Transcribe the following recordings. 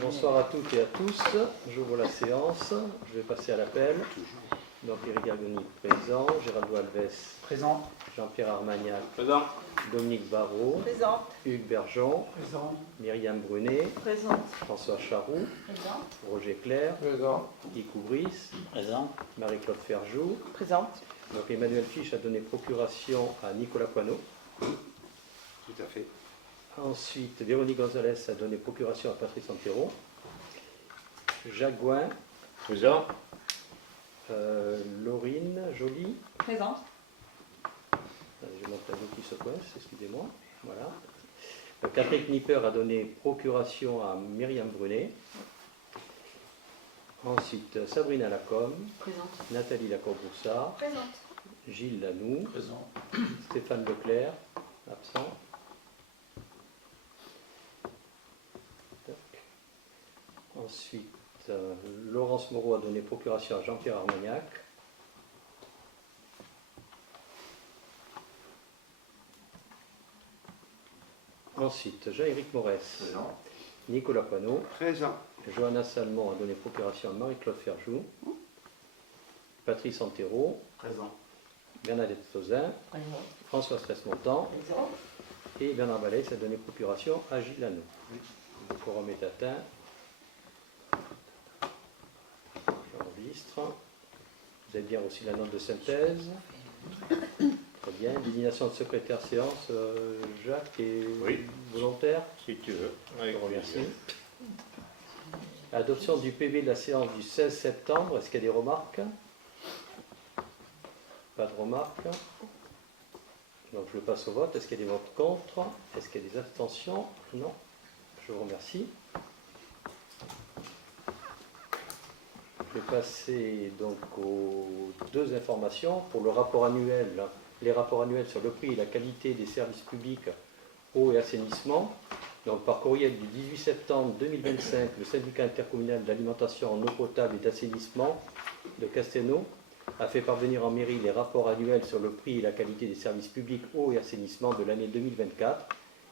Bonsoir à toutes et à tous. J'ouvre la séance. Je vais passer à l'appel. Donc Eric Gargoni présent, Géraldo Alves Présent. Jean-Pierre Armagnac Présent. Dominique Barrault Présente. Hugues Bergeon Présent. Myriam Brunet Présente. François Charroux Présente. Roger Claire Présent. Guy Coubris Présent. Marie-Claude Ferjou. Présente. Donc Emmanuel Fiche a donné procuration à Nicolas Poineau. Tout à fait. Ensuite Véronique Gonzalez a donné procuration à Patrice Antero. Jacques Gouin, Présent. Laurine Joly. Présente. Je montre un mot qui se coince, excusez-moi. Voilà. Catherine Knipper a donné procuration à Myriam Brunet. Ensuite, Sabrina Lacombe, Présente. Nathalie Lacour-Broussard, Présente. Gilles Lanoux, Présent. Stéphane Leclerc, absent. Tac. Ensuite, Laurence Moreau a donné procuration à Jean-Pierre Armagnac. Ensuite, Jean-Éric Morès, Présent. Nicolas Poineau, Présent. Johanna Salmon a donné procuration à Marie-Claude Ferjou, Patrice Antero, Présent. Bernadette Sauzin, Présente. François Stress-Montant Présente. et Bernard Ballet a donné procuration à Gilles Lanoux. Le quorum est atteint. J'enregistre. Vous avez bien reçu la note de synthèse. Très bien. Désignation de secrétaire séance, Jacques est Oui. volontaire. Si tu veux. Je vous remercie. Adoption du PV de la séance du 16 septembre. Est-ce qu'il y a des remarques? Pas de remarques. Donc je passe au vote. Est-ce qu'il y a des votes contre? Est-ce qu'il y a des abstentions? Non. Je vous remercie. Je vais passer donc aux deux informations. Pour le rapport annuel, les rapports annuels sur le prix et la qualité des services publics eau et assainissement. Donc par courriel du 18 septembre 2025, le syndicat intercommunal d'alimentation en eau potable et d'assainissement de Castelnau a fait parvenir en mairie les rapports annuels sur le prix et la qualité des services publics eau et assainissement de l'année 2024.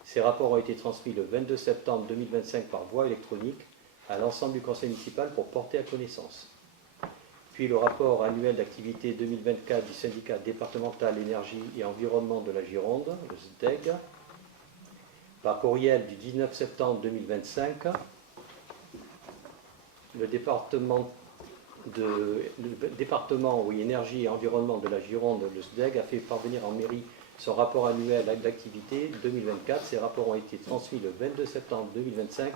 Ces rapports ont été transmis le 22 septembre 2025 par voie électronique à l'ensemble du conseil municipal pour porter à connaissance. Puis le rapport annuel d'activité 2024 du syndicat départemental énergie et environnement de la Gironde, le SDEG, par courriel du 19 septembre 2025, le département énergie et environnement de la Gironde, le SDEG, a fait parvenir en mairie son rapport annuel d'activité 2024. Ces rapports ont été transmis le 22 septembre 2025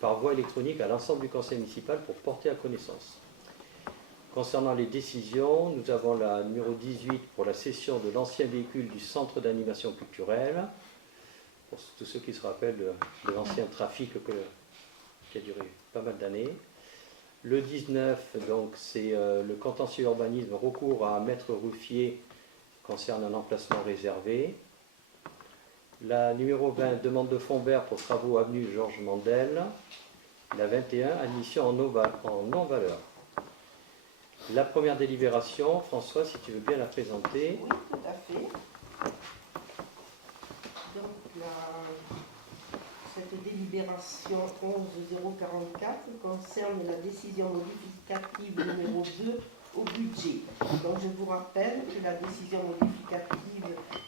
par voie électronique à l'ensemble du conseil municipal pour porter à connaissance. Concernant les décisions, nous avons la numéro 18 pour la cession de l'ancien véhicule du centre d'animation culturelle, pour tous ceux qui se rappellent de l'ancien trafic qui a duré pas mal d'années. Le 19, donc, c'est le contentieux urbanisme, recours à Maître Ruffier concerne un emplacement réservé. La numéro 20, demande de fonds vert pour travaux avenue Georges Mandel. La 21, admission en non-valeur. La première délibération, François, si tu veux bien la présenter. Oui, tout à fait. Donc, cette délibération 11044 concerne la décision modificative numéro 2 au budget. Donc, je vous rappelle que la décision modificative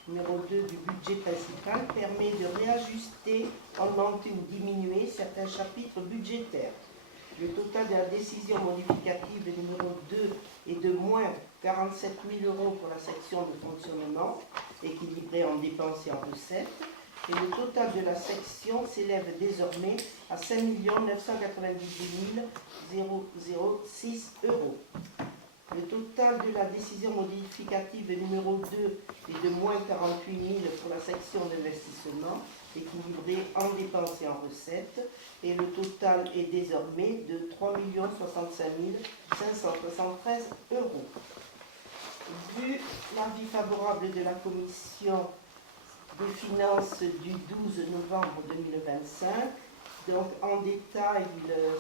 numéro 2 du budget principal permet de réajuster, augmenter ou diminuer certains chapitres budgétaires. Le total de la décision modificative numéro 2 est de moins 47 000 € pour la section de fonctionnement, équilibrée en dépenses et en recettes. Et le total de la section s'élève désormais à 5 998 006 €. Le total de la décision modificative numéro 2 est de moins 48 000 € pour la section d'investissement, équilibrée en dépenses et en recettes, et le total est désormais de 3 065 573 €. Vu l'avis favorable de la commission des finances du 12 novembre 2025, donc en détail,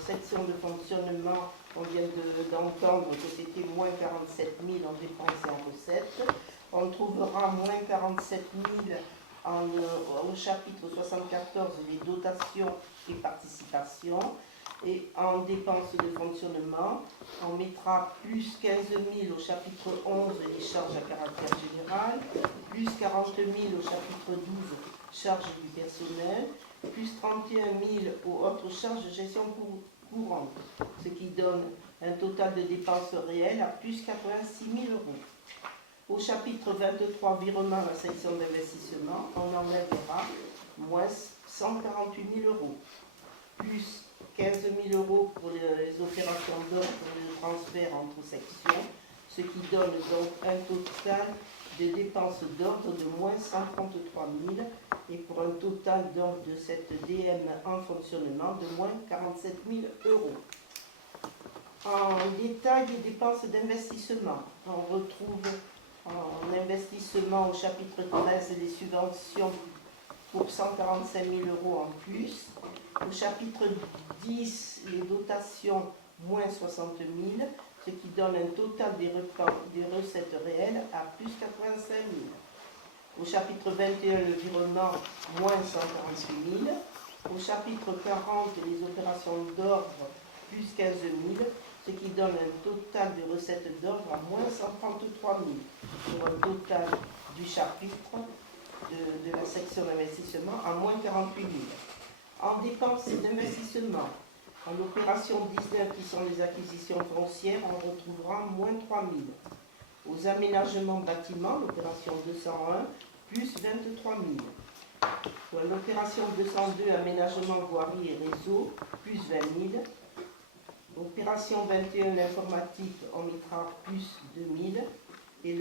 section de fonctionnement, on vient d'entendre que c'était moins 47 000 € en dépenses et en recettes. On trouvera moins 47 000 € au chapitre 74, les dotations et participations. Et en dépenses de fonctionnement, on mettra plus 15 000 au chapitre 11 des charges à caractère général, plus 40 000 au chapitre 12 charges du personnel, plus 31 000 aux autres charges de gestion courante, ce qui donne un total de dépenses réelles à plus 86 000 euros. Au chapitre 23, virement à la section d'investissement, on enlèvera moins 148 000 euros, plus 15 000 euros pour les opérations d'ordre et de transfert entre sections, ce qui donne donc un total de dépenses d'ordre de moins 133 000 et pour un total donc de cette DM en fonctionnement de moins 47 000 euros. En détail, les dépenses d'investissement, on retrouve en investissement au chapitre 13 les subventions pour 145 000 euros en plus. Au chapitre 10, les dotations, moins 60 000, ce qui donne un total des recettes réelles à plus 85 000. Au chapitre 21, le virement, moins 148 000. Au chapitre 40, les opérations d'ordre, plus 15 000, ce qui donne un total de recettes d'ordre à moins 133 000, pour un total du chapitre de la section d'investissement à moins 48 000. En dépenses d'investissement, en opération 19 qui sont les acquisitions foncières, on retrouvera moins 3 000. Aux aménagements bâtiments, l'opération 201, plus 23 000. Pour l'opération 202, aménagement voirie et réseau, plus 20 000. Opération 21, l'informatique, on mettra plus 2 000. Et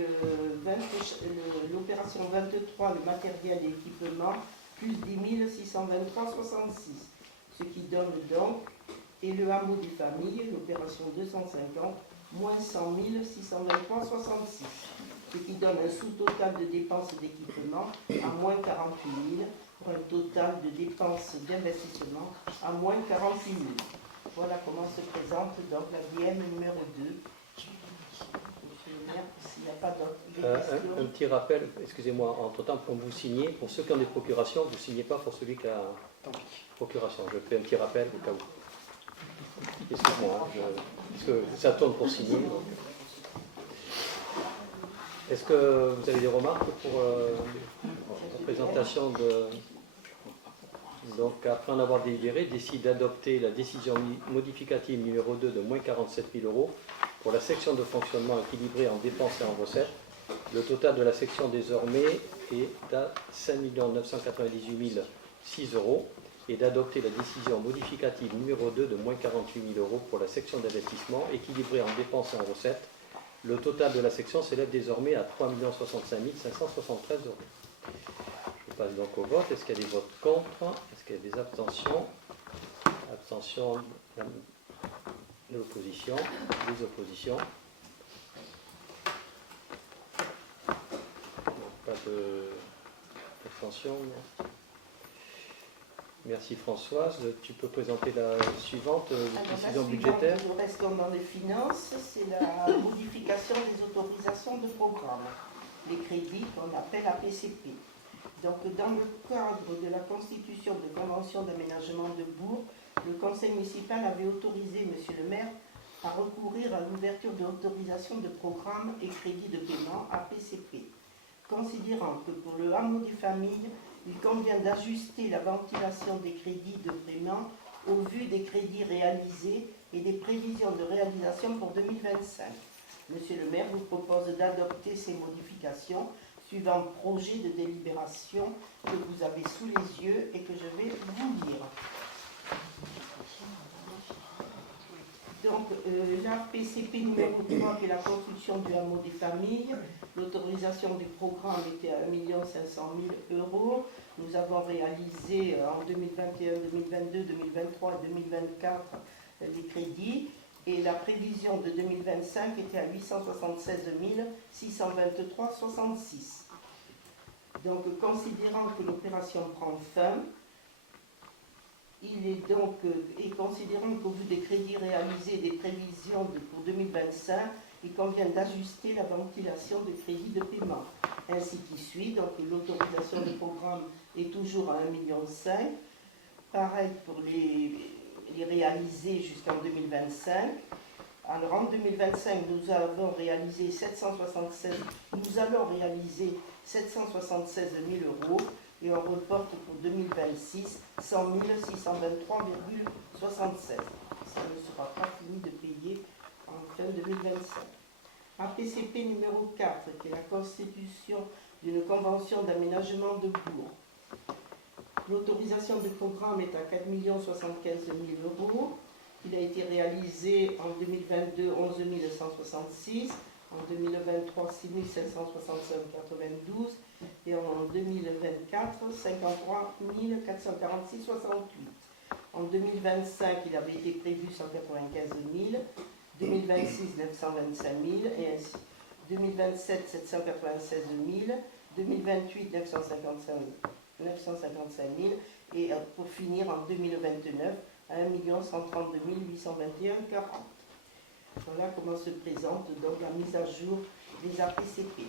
l'opération 23, le matériel et équipement, plus 10 623,66. Ce qui donne donc, et le hameau des familles, l'opération 250, moins 100 623,66. Ce qui donne un sous-total de dépenses d'équipement à moins 48 000, pour un total de dépenses d'investissement à moins 48 000. Voilà comment se présente donc la DM numéro 2. Monsieur le maire, s'il n'y a pas d'autres questions. Un petit rappel, excusez-moi, entre-temps, quand vous signez, pour ceux qui ont des procurations, vous ne signez pas pour celui qui a procuration. Je fais un petit rappel au cas où. Excusez-moi, parce que ça tourne pour signer. Est-ce que vous avez des remarques pour la présentation de... Donc, après en avoir délibéré, décide d'adopter la décision modificative numéro 2 de moins 47 000 euros pour la section de fonctionnement équilibrée en dépenses et en recettes. Le total de la section désormais est à 5 998 006 euros et d'adopter la décision modificative numéro 2 de moins 48 000 euros pour la section d'investissement équilibrée en dépenses et en recettes. Le total de la section s'élève désormais à 3 565 573 euros. Je passe donc au vote. Est-ce qu'il y a des votes contre? Est-ce qu'il y a des abstentions? Abstention de l'opposition, des oppositions. Pas d'abstention. Merci Françoise. Tu peux présenter la suivante, décision budgétaire. Nous restons dans les finances, c'est la modification des autorisations de programme, les crédits qu'on appelle APCP. Donc, dans le cadre de la constitution de convention d'aménagement de Bourg, le conseil municipal avait autorisé monsieur le maire à recourir à l'ouverture de l'autorisation de programme et crédit de paiement APCP, considérant que pour le hameau des familles, il convient d'ajuster la ventilation des crédits de paiement au vu des crédits réalisés et des prévisions de réalisation pour 2025. Monsieur le maire vous propose d'adopter ces modifications suivant le projet de délibération que vous avez sous les yeux et que je vais vous lire. Donc, la PCP numéro 3, qui est la construction du hameau des familles, l'autorisation du programme était à 1 500 000 euros. Nous avons réalisé en 2021, 2022, 2023 et 2024 les crédits. Et la prévision de 2025 était à 876 623,66. Donc, considérant que l'opération prend fin, il est donc, et considérant qu'au vu des crédits réalisés et des prévisions pour 2025, il convient d'ajuster la ventilation de crédits de paiement. Ainsi qui suit, donc l'autorisation du programme est toujours à 1,5 million. Pareil pour les réalisé jusqu'en 2025. Alors en 2025, nous allons réaliser 776 000 euros et on reporte pour 2026 100 623,76. Ça ne sera pas fini de payer en fin 2025. APCP numéro 4, qui est la constitution d'une convention d'aménagement de bourg. L'autorisation de programme est à 4 075 000 euros. Il a été réalisé en 2022 11 166, en 2023 6 565,92 et en 2024 53 446,68. En 2025, il avait été prévu 195 000, 2026 925 000 et ainsi 2027 796 000, 2028 955 000 et pour finir en 2029 à 1 132 821,40. Voilà comment se présente donc la mise à jour des APCP.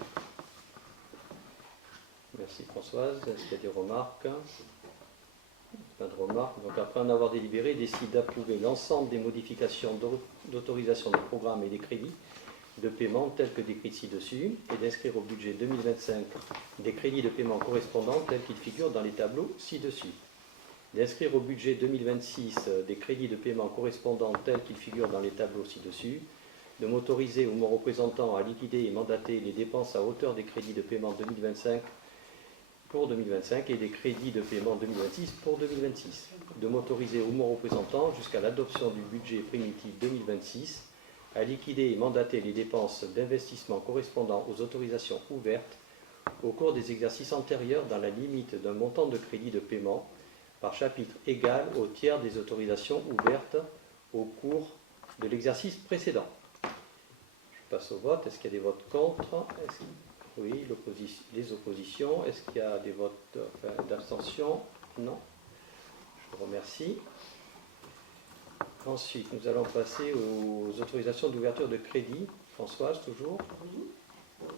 Merci Françoise. Est-ce qu'il y a des remarques? Pas de remarques. Donc après en avoir délibéré, décide d'approuver l'ensemble des modifications d'autorisation de programme et des crédits de paiement tels que décrits ci-dessus et d'inscrire au budget 2025 des crédits de paiement correspondants tels qu'ils figurent dans les tableaux ci-dessus. D'inscrire au budget 2026 des crédits de paiement correspondants tels qu'ils figurent dans les tableaux ci-dessus, de m'autoriser ou mon représentant à liquider et mandater les dépenses à hauteur des crédits de paiement 2025 pour 2025 et des crédits de paiement 2026 pour 2026, de m'autoriser ou mon représentant jusqu'à l'adoption du budget primitif 2026 à liquider et mandater les dépenses d'investissement correspondant aux autorisations ouvertes au cours des exercices antérieurs dans la limite d'un montant de crédit de paiement par chapitre égal au tiers des autorisations ouvertes au cours de l'exercice précédent. Je passe au vote. Est-ce qu'il y a des votes contre? Oui, les oppositions. Est-ce qu'il y a des votes d'abstention? Non. Je vous remercie. Ensuite, nous allons passer aux autorisations d'ouverture de crédit. Françoise, toujours? Oui,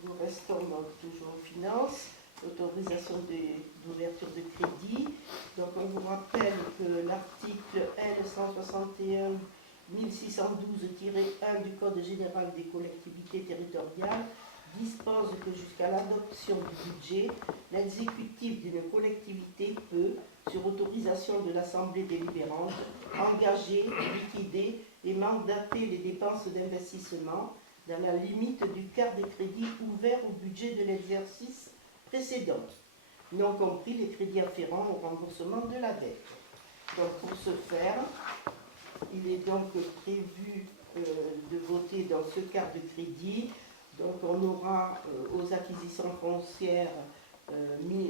nous restons donc toujours aux finances. Autorisation d'ouverture de crédit. Donc on vous rappelle que l'article L 161 612-1 du Code général des collectivités territoriales dispose que jusqu'à l'adoption du budget, l'exécutif d'une collectivité peut, sur autorisation de l'Assemblée délibérante, engager, liquider et mandater les dépenses d'investissement dans la limite du quart des crédits ouverts au budget de l'exercice précédent, non compris les crédits afférents au remboursement de la dette. Donc pour ce faire, il est donc prévu de voter dans ce quart de crédit. Donc on aura aux acquisitions foncières 1 000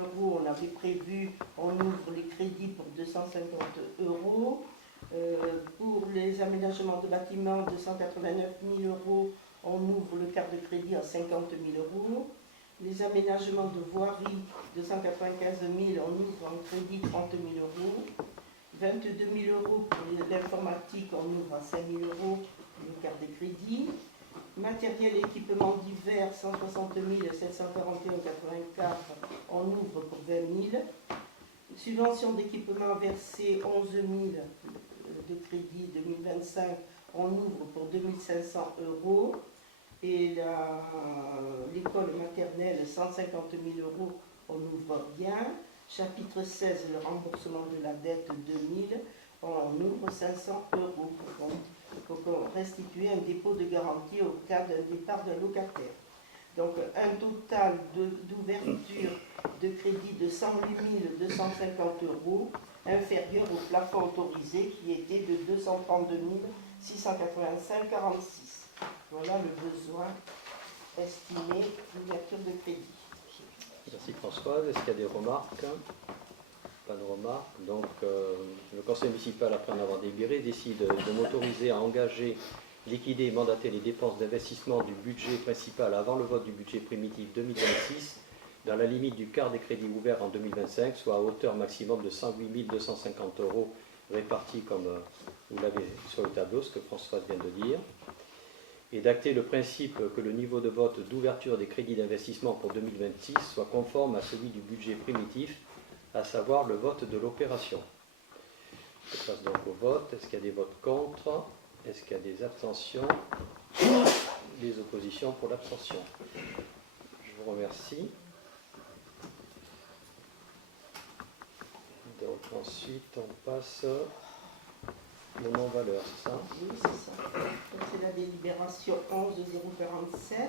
euros, on avait prévu, on ouvre les crédits pour 250 euros. Pour les aménagements de bâtiments, 289 000 euros, on ouvre le quart de crédit à 50 000 euros. Les aménagements de voirie, 295 000, on ouvre en crédit 30 000 euros. 22 000 euros pour l'informatique, on ouvre à 5 000 euros le quart de crédit. Matériel et équipement divers, 160 741,84, on ouvre pour 20 000. Subvention d'équipement versée, 11 000 de crédit 2025, on ouvre pour 2 500 euros. Et l'école maternelle, 150 000 euros, on ouvre bien. Chapitre 16, le remboursement de la dette 2000, on ouvre 500 euros pour restituer un dépôt de garantie au cas d'un départ d'un locataire. Donc un total d'ouverture de crédit de 108 250 euros, inférieur au plafond autorisé qui était de 232 685,46. Voilà le besoin estimé d'ouverture de crédit. Merci Françoise. Est-ce qu'il y a des remarques? Pas de remarques. Donc le conseil municipal, après en avoir délibéré, décide de m'autoriser à engager, liquider et mandater les dépenses d'investissement du budget principal avant le vote du budget primitif 2026 dans la limite du quart des crédits ouverts en 2025, soit à hauteur maximum de 108 250 euros répartis comme vous l'avez sur le tableau, ce que Françoise vient de dire, et d'acter le principe que le niveau de vote d'ouverture des crédits d'investissement pour 2026 soit conforme à celui du budget primitif, à savoir le vote de l'opération. Je passe donc au vote. Est-ce qu'il y a des votes contre? Est-ce qu'il y a des abstentions? Des oppositions pour l'abstention. Je vous remercie. Donc ensuite, on passe au non-valeur, c'est ça? Oui, c'est ça. Donc, c'est la délibération 11.047.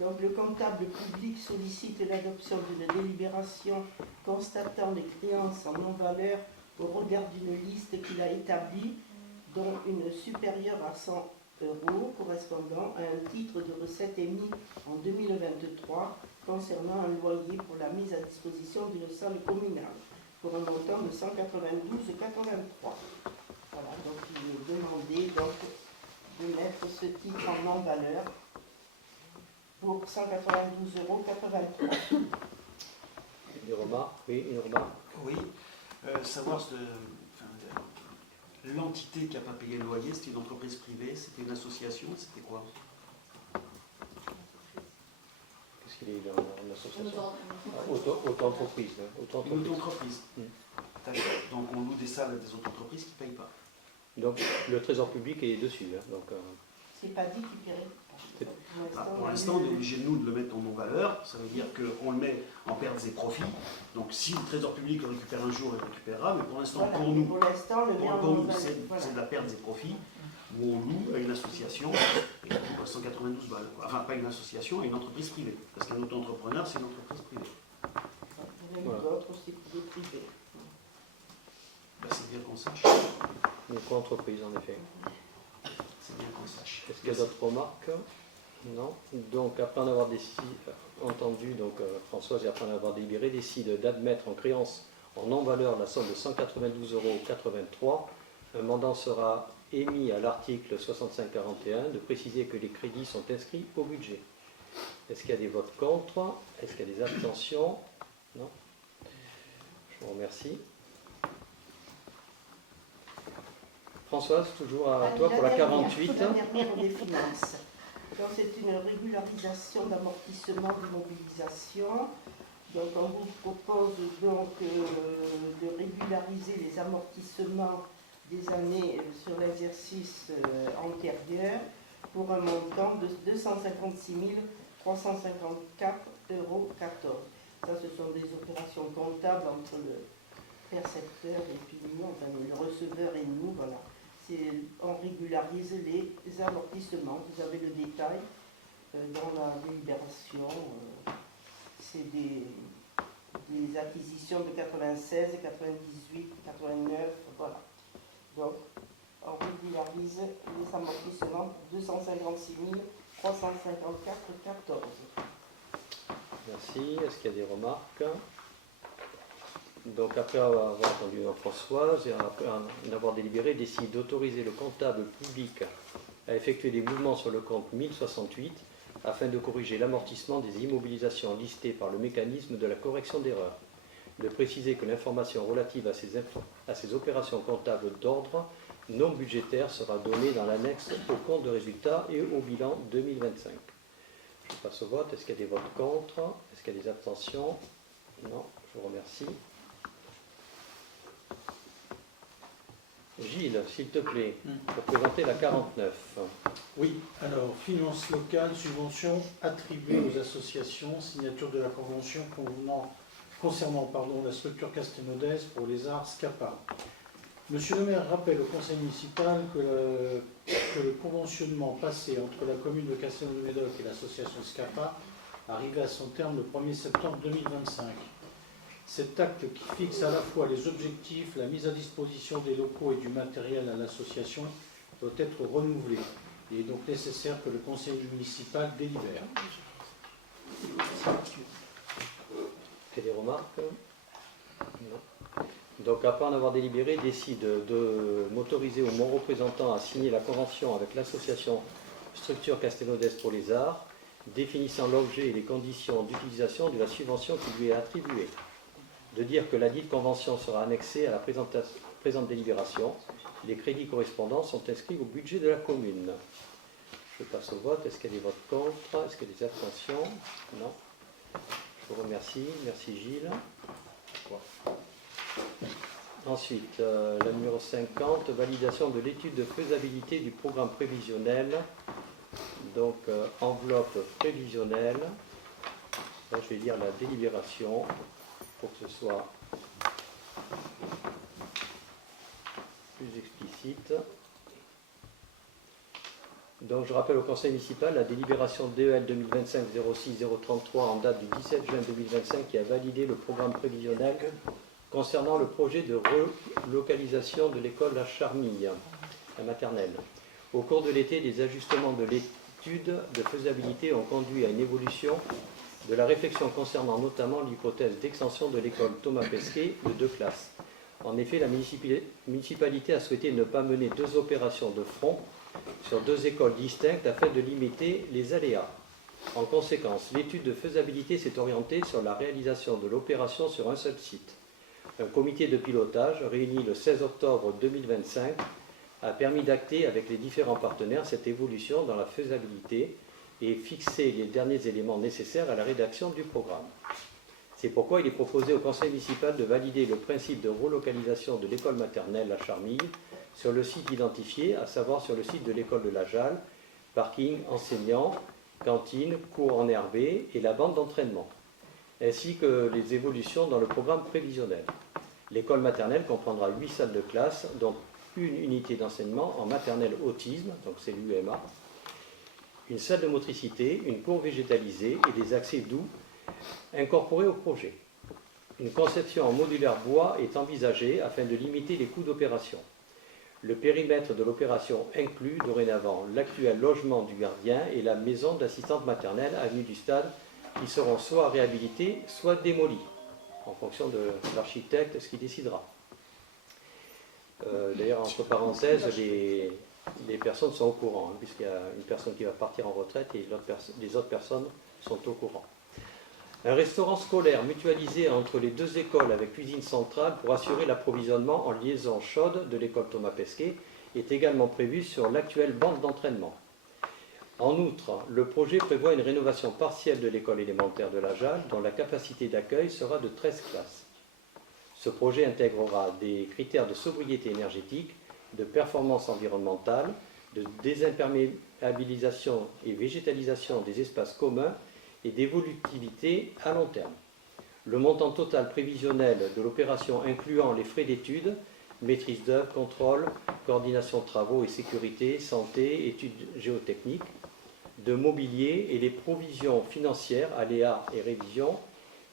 Donc, le comptable public sollicite l'adoption d'une délibération constatant les créances en non-valeur au regard d'une liste qu'il a établie, dont une supérieure à 100 € correspondant à un titre de recette émis en 2023 concernant un loyer pour la mise à disposition d'une salle communale pour un montant de 192,83. Voilà, donc il est demandé donc, de mettre ce titre en non-valeur pour 192,83 €. Des remarques? Oui, une remarque. Oui, savoir l'entité qui n'a pas payé le loyer, c'était une entreprise privée, c'était une association, c'était quoi? Qu'est-ce qu'il est dans l'association? Auto-entreprise. Une auto-entreprise. Mm. D'accord. Donc on loue des salles à des auto-entreprises qui ne payent pas. Donc le trésor public est dessus. Donc, C'est pas dit qu'il paierait. Pour l'instant, on est obligé de nous de le mettre en non-valeur. Ça veut dire qu'on le met en pertes et profits. Donc si le trésor public le récupère un jour, il le récupérera. Mais pour l'instant, Voilà, pour nous, pour l'instant, le bien pour nous, voilà. c'est de la perte et profits où on loue à une association et on loue à 192 balles. Quoi. Enfin, pas une association, à une entreprise privée. Parce qu'un auto-entrepreneur, c'est une entreprise privée. Il y en a Voilà. d'autres, c'est des privés. Ben, c'est bien qu'on sache. une co-entreprise en effet. C'est bien qu'on sache. Est-ce qu'il y a d'autres remarques? Non. Donc après en avoir entendu Françoise et après en avoir délibéré, décide d'admettre en créance en non-valeur la somme de 192,83 €. Un mandat sera émis à l'article 6541 de préciser que les crédits sont inscrits au budget. Est-ce qu'il y a des votes contre? Est-ce qu'il y a des abstentions? Non. Je vous remercie. Françoise, toujours à toi pour la 48. La dernière des finances. Donc c'est une régularisation d'amortissement d'immobilisation. Donc on vous propose donc de régulariser les amortissements des années sur l'exercice antérieur pour un montant de 256 354,14 €. Ça, ce sont des opérations comptables entre le percepteur et puis nous, enfin, le receveur et nous, voilà. On régularise les amortissements. Vous avez le détail dans la délibération. C'est des acquisitions de 96, 98, 89, voilà. Donc, on régularise les amortissements pour 256 354,14 €. Merci. Est-ce qu'il y a des remarques? Donc après avoir entendu Françoise et après en avoir délibéré, décide d'autoriser le comptable public à effectuer des mouvements sur le compte 1068 afin de corriger l'amortissement des immobilisations listées par le mécanisme de la correction d'erreurs. De préciser que l'information relative à ces opérations comptables d'ordre non budgétaire sera donnée dans l'annexe au compte de résultats et au bilan 2025. Je passe au vote. Est-ce qu'il y a des votes contre? Est-ce qu'il y a des abstentions? Non. Je vous remercie. Gilles, s'il te plaît, pour présenter la 49. Oui, alors, finances locales, subventions attribuées aux associations, signature de la convention concernant la structure Castelnaudès pour les arts SCAPA. Monsieur le maire rappelle au conseil municipal que le conventionnement passé entre la commune de Castelnaudès et l'association SCAPA arrivait à son terme le 1er septembre 2025. Cet acte qui fixe à la fois les objectifs, la mise à disposition des locaux et du matériel à l'association doit être renouvelé. Il est donc nécessaire que le conseil municipal délibère. Est-ce qu'il y a des remarques? Non. Donc après en avoir délibéré, décide de m'autoriser ou mon représentant à signer la convention avec l'association Structure Castelnaudès pour les Arts, définissant l'objet et les conditions d'utilisation de la subvention qui lui est attribuée. De dire que la dite convention sera annexée à la présente délibération. Les crédits correspondants sont inscrits au budget de la commune. Je passe au vote. Est-ce qu'il y a des votes contre? Est-ce qu'il y a des abstentions? Non. Je vous remercie. Merci Gilles. Ensuite, la numéro 50, validation de l'étude de faisabilité du programme prévisionnel. Donc, enveloppe prévisionnelle. Là, je vais lire la délibération pour que ce soit plus explicite. Donc, je rappelle au Conseil municipal la délibération DEL 2025-06-033 en date du 17 juin 2025 qui a validé le programme prévisionnel concernant le projet de relocalisation de l'école La Charmille, la maternelle. Au cours de l'été, des ajustements de l'étude de faisabilité ont conduit à une évolution de la réflexion concernant notamment l'hypothèse d'extension de l'école Thomas Pesquet de 2 classes. En effet, la municipalité a souhaité ne pas mener 2 opérations de front sur 2 écoles distinctes afin de limiter les aléas. En conséquence, l'étude de faisabilité s'est orientée sur la réalisation de l'opération sur un seul site. Un comité de pilotage réuni le 16 octobre 2025 a permis d'acter avec les différents partenaires cette évolution dans la faisabilité et fixer les derniers éléments nécessaires à la rédaction du programme. C'est pourquoi il est proposé au Conseil municipal de valider le principe de relocalisation de l'école maternelle La Charmille sur le site identifié, à savoir sur le site de l'école de la Jalle, parking, enseignants, cantine, cours en herbe et la bande d'entraînement, ainsi que les évolutions dans le programme prévisionnel. L'école maternelle comprendra 8 salles de classe, dont une unité d'enseignement en maternelle autisme, donc c'est l'UMA, une salle de motricité, une cour végétalisée et des accès doux incorporés au projet. Une conception en modulaire bois est envisagée afin de limiter les coûts d'opération. Le périmètre de l'opération inclut dorénavant l'actuel logement du gardien et la maison d'assistante maternelle avenue du Stade qui seront soit réhabilités, soit démolis, en fonction de l'architecte, ce qui décidera. D'ailleurs, entre parenthèses, les personnes sont au courant, puisqu'il y a une personne qui va partir en retraite et les autres personnes sont au courant. Un restaurant scolaire mutualisé entre les 2 écoles avec cuisine centrale pour assurer l'approvisionnement en liaison chaude de l'école Thomas Pesquet est également prévu sur l'actuelle bande d'entraînement. En outre, le projet prévoit une rénovation partielle de l'école élémentaire de la Jalle dont la capacité d'accueil sera de 13 classes. Ce projet intégrera des critères de sobriété énergétique, de performance environnementale, de désimperméabilisation et végétalisation des espaces communs et d'évolutivité à long terme. Le montant total prévisionnel de l'opération incluant les frais d'études, maîtrise d'œuvre, contrôle, coordination de travaux et sécurité, santé, études géotechniques, de mobilier et les provisions financières, aléas et révisions,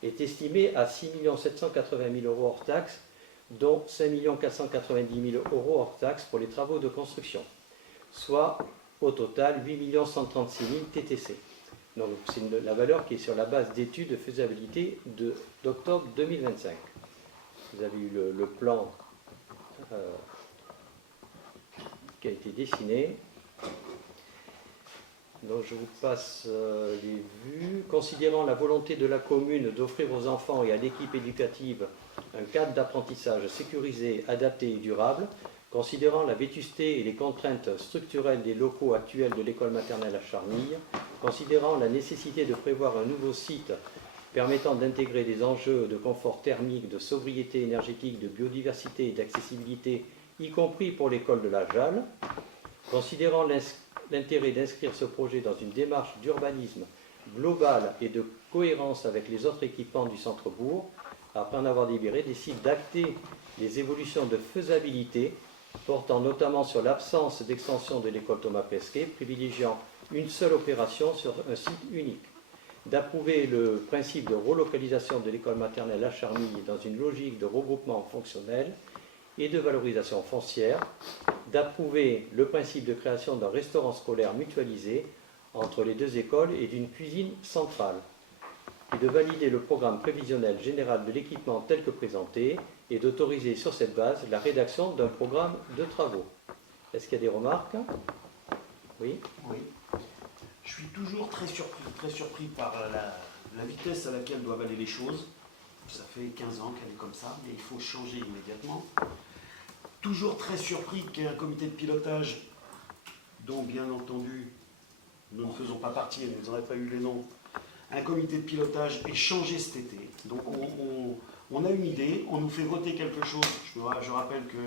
est estimé à 6 780 000 € hors taxes, dont 5 490 000 € hors taxes pour les travaux de construction, soit au total 8 136 000 TTC. Donc c'est la valeur qui est sur la base d'études de faisabilité d'octobre 2025. Vous avez eu le plan qui a été dessiné. Donc je vous passe les vues. Considérant la volonté de la commune d'offrir aux enfants et à l'équipe éducative un cadre d'apprentissage sécurisé, adapté et durable, considérant la vétusté et les contraintes structurelles des locaux actuels de l'école maternelle à Charmille, considérant la nécessité de prévoir un nouveau site permettant d'intégrer des enjeux de confort thermique, de sobriété énergétique, de biodiversité et d'accessibilité, y compris pour l'école de la Jalle, considérant l'intérêt d'inscrire ce projet dans une démarche d'urbanisme globale et de cohérence avec les autres équipements du centre-bourg, après en avoir délibéré, décide d'acter les évolutions de faisabilité portant notamment sur l'absence d'extension de l'école Thomas Pesquet, privilégiant une seule opération sur un site unique, d'approuver le principe de relocalisation de l'école maternelle à Charmille dans une logique de regroupement fonctionnel et de valorisation foncière, d'approuver le principe de création d'un restaurant scolaire mutualisé entre les 2 écoles et d'une cuisine centrale, et de valider le programme prévisionnel général de l'équipement tel que présenté et d'autoriser sur cette base la rédaction d'un programme de travaux. Est-ce qu'il y a des remarques? Oui. Oui. Je suis toujours très surpris par la vitesse à laquelle doivent aller les choses. Ça fait 15 ans qu'elle est comme ça, mais il faut changer immédiatement. Toujours très surpris qu'il y ait un comité de pilotage dont, bien entendu, nous ne faisons pas partie et nous n'aurons pas eu les noms. Un comité de pilotage est changé cet été. Donc On a une idée, on nous fait voter quelque chose. Je rappelle que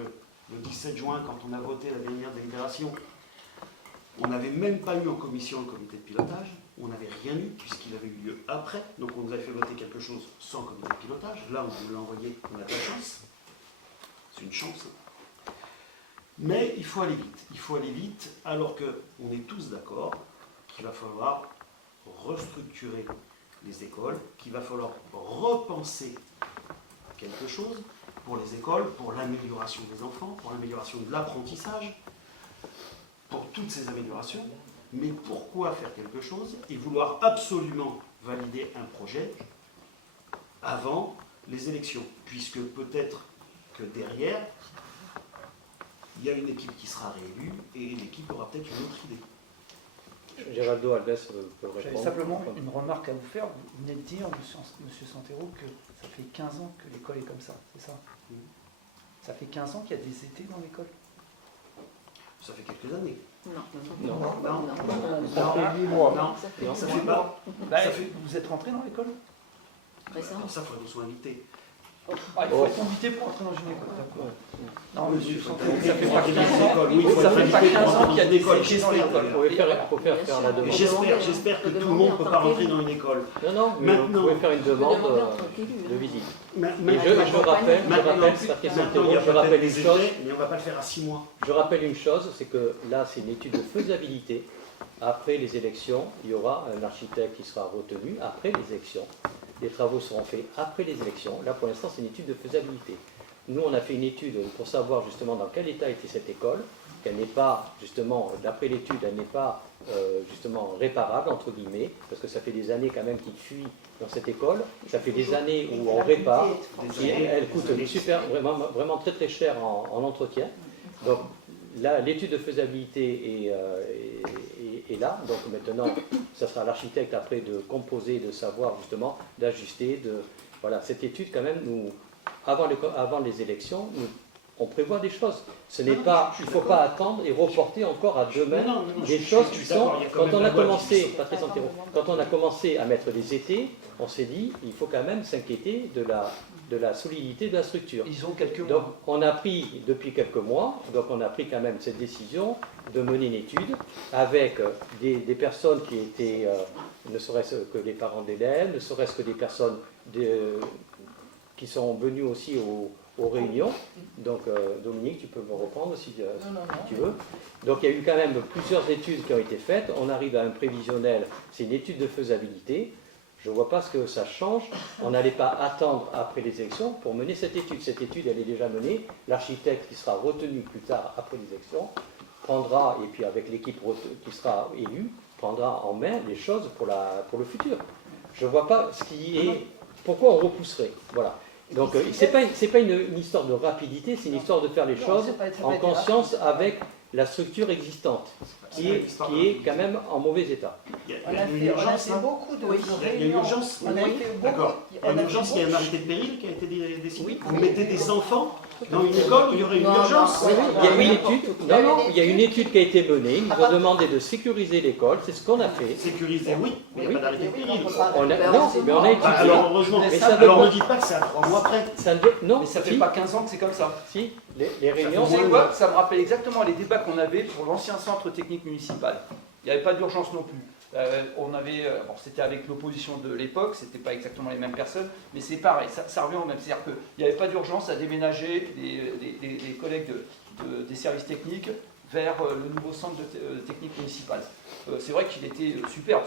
le 17 juin, quand on a voté la dernière délibération, on n'avait même pas eu en commission le comité de pilotage, on n'avait rien eu puisqu'il avait eu lieu après, donc on nous avait fait voter quelque chose sans comité de pilotage. Là, on nous l'a envoyé, on a de la chance. C'est une chance. Mais il faut aller vite, alors qu'on est tous d'accord qu'il va falloir restructurer les écoles, qu'il va falloir repenser quelque chose pour les écoles, pour l'amélioration des enfants, pour l'amélioration de l'apprentissage, pour toutes ces améliorations. Mais pourquoi faire quelque chose et vouloir absolument valider un projet avant les élections, puisque peut-être que derrière, il y a une équipe qui sera réélue et l'équipe aura peut-être une autre idée. Géraldo Albès peut répondre. J'avais simplement une remarque à vous faire. Vous venez de dire, monsieur Santero, que ça fait 15 ans que l'école est comme ça, c'est ça? Ça fait 15 ans qu'il y a des étés dans l'école? Ça fait quelques années. Non. Non, ça fait pas. Vous êtes rentré dans l'école? Alors ça, il faudrait qu'on soit invité. Il faut être invité pour entrer dans une école, d'accord. Non, monsieur Santero, Ça fait pas 15 ans. Oui, il faut Ça être fait pas invité 15 pour ans entrer qu'il y a dans des une école. étés dans l'école. Il faut faire la demande. J'espère que tout le monde ne peut pas rentrer dans une école. Non, mais vous Maintenant, pouvez faire une demande de visite. Et je rappelle, Patrick Santero, je rappelle une chose. Mais on ne va pas le faire à 6 mois. Je rappelle une chose, c'est que là, c'est une étude de faisabilité. Après les élections, il y aura un architecte qui sera retenu après les élections. Les travaux seront faits après les élections. Là, pour l'instant, c'est une étude de faisabilité. Nous, on a fait une étude pour savoir justement dans quel état était cette école, qu'elle n'est pas, justement, d'après l'étude, elle n'est pas justement réparable, entre guillemets, parce que ça fait des années quand même qu'il fuit dans cette école. Ça fait des années où on répare. Et elle coûte vraiment très très cher en entretien. Donc là, l'étude de faisabilité est là. Donc maintenant, ça sera à l'architecte après de composer, de savoir justement, d'ajuster. Voilà, cette étude quand même, avant les élections, on prévoit des choses. Il ne faut pas attendre et reporter encore à demain des choses qui sont. Quand on a commencé, Patrice Santero, quand on a commencé à mettre des étés, on s'est dit il faut quand même s'inquiéter de la solidité de la structure. Ils ont quelques mois. Donc on a pris depuis quelques mois, donc on a pris quand même cette décision de mener une étude avec des personnes qui étaient, ne serait-ce que les parents d'élèves, ne serait-ce que des personnes qui sont venues aussi aux réunions. Donc Dominique, tu peux me reprendre si tu veux. Donc il y a eu quand même plusieurs études qui ont été faites. On arrive à un prévisionnel, c'est une étude de faisabilité. Je ne vois pas ce que ça change. On n'allait pas attendre après les élections pour mener cette étude. Cette étude, elle est déjà menée. L'architecte qui sera retenu plus tard après les élections prendra, et puis avec l'équipe qui sera élue, prendra en main les choses pour le futur. Je ne vois pas ce qui est... Pourquoi on repousserait? Voilà. Donc ce n'est pas une histoire de rapidité, c'est une histoire de faire les choses en conscience avec la structure existante, qui est quand même en mauvais état. Il y a une urgence. beaucoup de Il y a une urgence. D'accord. Il y a une urgence, il y a un arrêté de péril qui a été décidé. Vous mettez des enfants dans une école où il y aurait une urgence. Il y a une étude, il y a une étude qui a été menée. Ils nous ont demandé de sécuriser l'école. C'est ce qu'on a fait. Sécuriser, oui, mais il n'y a pas d'arrêté de péril. Non, mais on a étudié. Alors heureusement. Alors ne dites pas que c'est à 3 mois près. Non, Mais ça fait pas 15 ans que c'est comme ça. Si, les réunions. Vous savez quoi? Ça me rappelle exactement les débats qu'on avait sur l'ancien centre technique municipal. Il n'y avait pas d'urgence non plus. C'était avec l'opposition de l'époque, c'était pas exactement les mêmes personnes, mais c'est pareil, ça revient au même. C'est-à-dire qu'il n'y avait pas d'urgence à déménager des collègues des services techniques vers le nouveau centre de technique municipal. C'est vrai qu'il était super.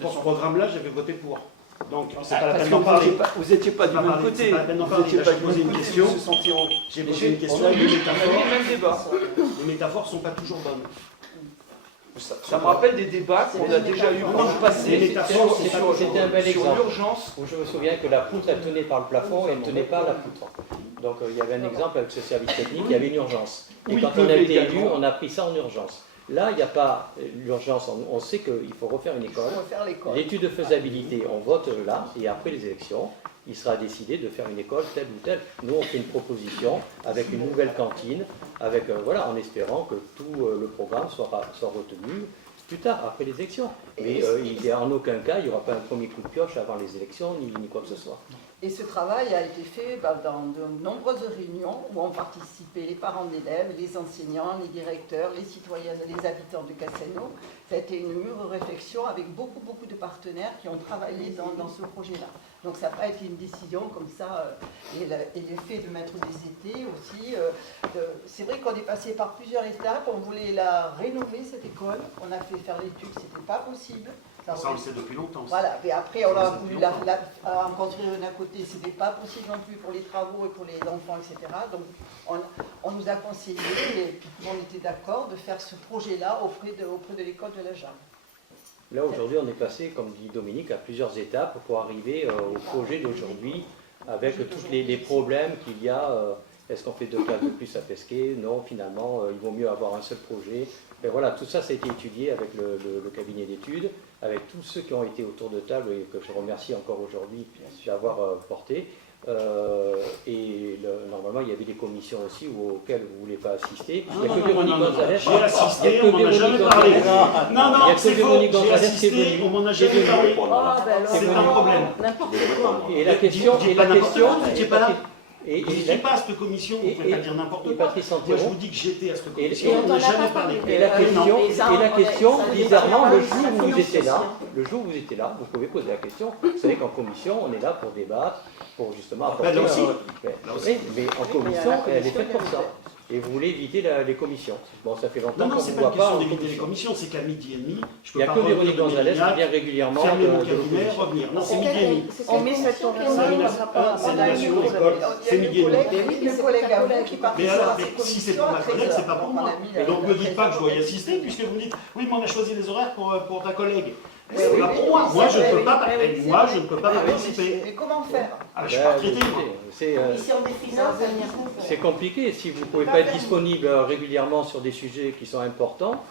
Pour ce programme-là, j'avais voté pour. Donc, c'est pas la Parce peine que d'en parler. vous n'étiez pas du même côté. C'est pas la peine d'en Vous parler. n'étiez Là, pas j'ai du posé même une côté, question. monsieur Santero. J'ai posé une question. On a eu les mêmes débats. Les métaphores ne sont pas toujours bonnes. Ça me rappelle des débats qu'on a déjà eu dans le passé C'était un bel sur exemple. l'urgence. Où je me souviens que la poutre, elle tenait par le plafond et elle ne tenait pas la poutre. Donc il y avait un exemple avec ce service technique, il y avait une urgence. Et Oui, quand on a été également. élu, on a pris ça en urgence. Là, il n'y a pas l'urgence. On sait qu'il faut refaire une école. L'étude de faisabilité, on vote là, et après les élections, il sera décidé de faire une école telle ou telle. Nous, on fait une proposition avec une nouvelle cantine, en espérant que tout le programme soit retenu plus tard, après les élections. Mais en aucun cas, il n'y aura pas un premier coup de pioche avant les élections, ni quoi que ce soit. Et ce travail a été fait dans de nombreuses réunions où ont participé les parents d'élèves, les enseignants, les directeurs, les citoyens, les habitants de Castelnau. Ça a été une mûre réflexion avec beaucoup de partenaires qui ont travaillé dans ce projet-là. Donc ça n'a pas été une décision comme ça. Et le fait de mettre des étés aussi, c'est vrai qu'on est passé par plusieurs étapes. On voulait la rénover, cette école. On a fait faire l'étude, c'était pas possible. Ça, on le sait depuis longtemps. Voilà, et après on a voulu en construire une à côté, c'était pas possible non plus pour les travaux et pour les enfants, etc. Donc on nous a conseillé, et puis tout le monde était d'accord, de faire ce projet-là auprès de l'école de la Jambe. Là, aujourd'hui, on est passé, comme dit Dominique, à plusieurs étapes pour arriver au projet d'aujourd'hui, avec tous les problèmes qu'il y a. Est-ce qu'on fait 2 classes de plus à Pesquet? Non, finalement, il vaut mieux avoir un seul projet. Et voilà, tout ça, ça a été étudié avec le cabinet d'études, avec tous ceux qui ont été autour de table et que je remercie encore aujourd'hui d'avoir porté. Normalement, il y avait des commissions aussi auxquelles vous ne voulez pas assister. Il n'y a que Véronique Gonzalez. J'ai assisté, on m'en a jamais parlé. Non, c'est faux, j'ai assisté, on m'en a jamais parlé. C'est un problème. N'importe quoi. Et la question, vous n'étiez pas là. Et Vous n'étiez pas à cette commission, vous ne pouvez pas dire n'importe quoi. Patrice Moi, je Antero. vous dis que j'étais à cette Et commission, on n'en a jamais parlé. Et la question, bizarrement, le jour où vous financier. étiez là, vous pouvez poser la question. Vous savez qu'en commission, on est là pour débattre, pour justement apporter. là aussi. Oui, mais en commission, elle est faite pour ça. Et vous voulez éviter les commissions. Bon, ça fait longtemps Non, qu'on c'est ne pas voit une pas. question en d'éviter les commission. commissions, c'est qu'à midi et demi, je Il peux n'y a pas que revenir Véronique de Gonzalez qui Mérignac, vient régulièrement fermer mon de cabinet, l'opposition. revenir. Non, c'est midi et demi. On met cette C'est la nation école, c'est midi et demi. Le collègue à vous qui Mais participe alors, à ces si c'est commissions pour ma à collègue, 13 c'est pas pour moi. Et donc, ne me dites pas que je dois y assister, heures. puisque vous me dites, oui, mais on a choisi les horaires pour ta collègue. Mais C'est oui, pas mais pour moi. oui, Moi, c'est je ne vrai, peux pas, oui, et c'est moi, vrai. je ne peux pas participer. Mais comment faire? Ah, je ne suis pas traité, moi. Commission des finances, C'est compliqué si vous ne pouvez pas être disponible régulièrement sur des sujets qui sont importants.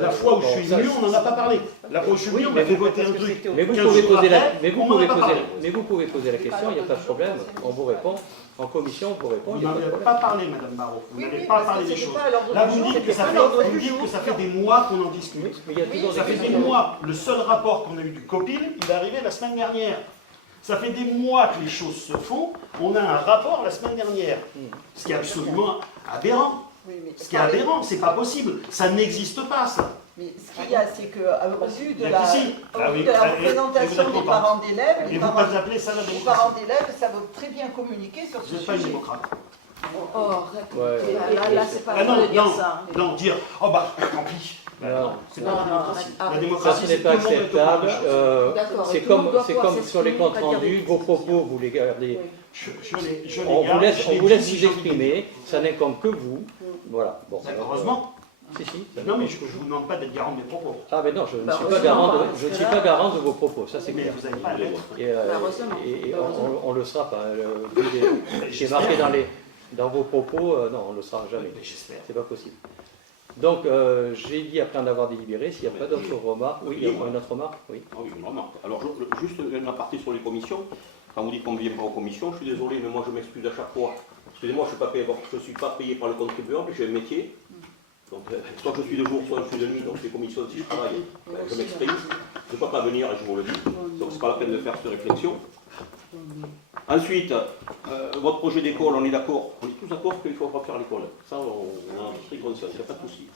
La fois où je suis venu, on n'en a pas parlé. La fois où je suis venu, on m'a fait voter un truc. Mais vous 15 pouvez jours poser la, après, mais vous on m'en pouvez a pas poser, parlé. mais vous pouvez poser la question, il n'y a pas de problème. On vous répond. En commission, on vous répond. Vous Il n'y a pas de n'avez problème. pas parlé, Madame Barrault. Vous Oui, n'avez oui, pas parce parlé que des c'était choses. pas à l'ordre Là, du vous jour, me dites que c'était ça pas fait, à l'ordre vous du me dites jour. que ça fait des mois qu'on en discute. Mais il y a toujours Ça des fait des questions. mois. Le seul rapport qu'on a eu du COPIL, il est arrivé la semaine dernière. Ça fait des mois que les choses se font. On a un rapport la semaine dernière. Ce qui est absolument aberrant. Oui, mais Ce qui est aberrant, c'est pas possible. Ça n'existe pas, ça. Mais ce qu'il y a, c'est qu'au vu de Mais la, si. Ah oui, de la et vous représentation êtes des contente. parents d'élèves, Et les vous parents, pas appelez ça la les démocratie. parents d'élèves savent très bien communiquer sur Vous ce n'êtes pas une sujet. démocrate. Oh, arrête. Ouais. Là, c'est pas Ah vrai non, de dire non, ça. non, dire, oh bah, tant pis. Non, C'est Non, pas la non, démocratie. La arrête. ça, démocratie, ce c'est n'est pas tout le monde est au courant acceptable. des choses. D'accord, C'est tout le monde comme, doit c'est pouvoir comme sur les s'exprimer, comptes pas dire rendus, des vos bêtises. propos, vous les gardez. Je les On garde, vous laisse, je on les vous laisse dis si vous j'ai envie de dire. exprimer, ça n'incombe que vous. Voilà. Bon, Heureusement. Si, si. ça Non, mais n'incombe je que ne vous. vous demande pas d'être garant de mes propos. Ah, mais non, je ne Bah, suis pas heureusement, garant de, parce je ne que suis là- pas garant de vos propos, ça c'est Mais clair. vous n'avez pas à l'être. Et, Bah, heureusement. on le sera pas. Vu ce qui est marqué dans vos propos, non, on ne le sera jamais. Mais j'espère. C'est pas possible. Donc, j'ai dit après en avoir délibéré, s'il n'y a pas d'autres remarques. Oui, il y a une autre remarque. Oui. Ah oui, une remarque. Alors, juste une aparté sur les commissions. Quand vous dites qu'on ne vient pas aux commissions, je suis désolé, mais moi je m'excuse à chaque fois. Excusez-moi, je ne suis pas payé par le contribuable, j'ai un métier. Donc, soit je suis de jour, soit je suis de nuit. Donc, les commissions, si je travaille, je m'exprime. Je ne peux pas venir, et je vous le dis. Donc, ce n'est pas la peine de faire cette réflexion. Ensuite, votre projet d'école, on est d'accord. On est tous d'accord qu'il faut refaire l'école. Ça, on en a pris conscience, il n'y a pas de souci.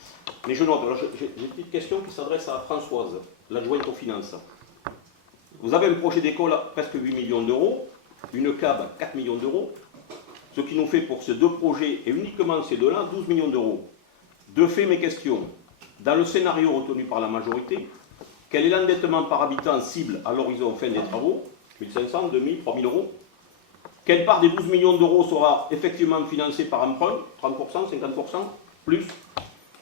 Mais je note, alors j'ai une petite question qui s'adresse à Françoise, l'adjointe aux finances. Vous avez un projet d'école à presque 8 millions d'euros, une CAB à 4 millions d'euros, ce qui nous fait pour ces deux projets, et uniquement ces deux-là, 12 millions d'euros. De fait, mes questions. Dans le scénario retenu par la majorité, quel est l'endettement par habitant cible à l'horizon fin des travaux? 1500, 2000, 3000 euros. Quelle part des 12 millions d'euros sera effectivement financée par emprunt? 30%, 50%, plus?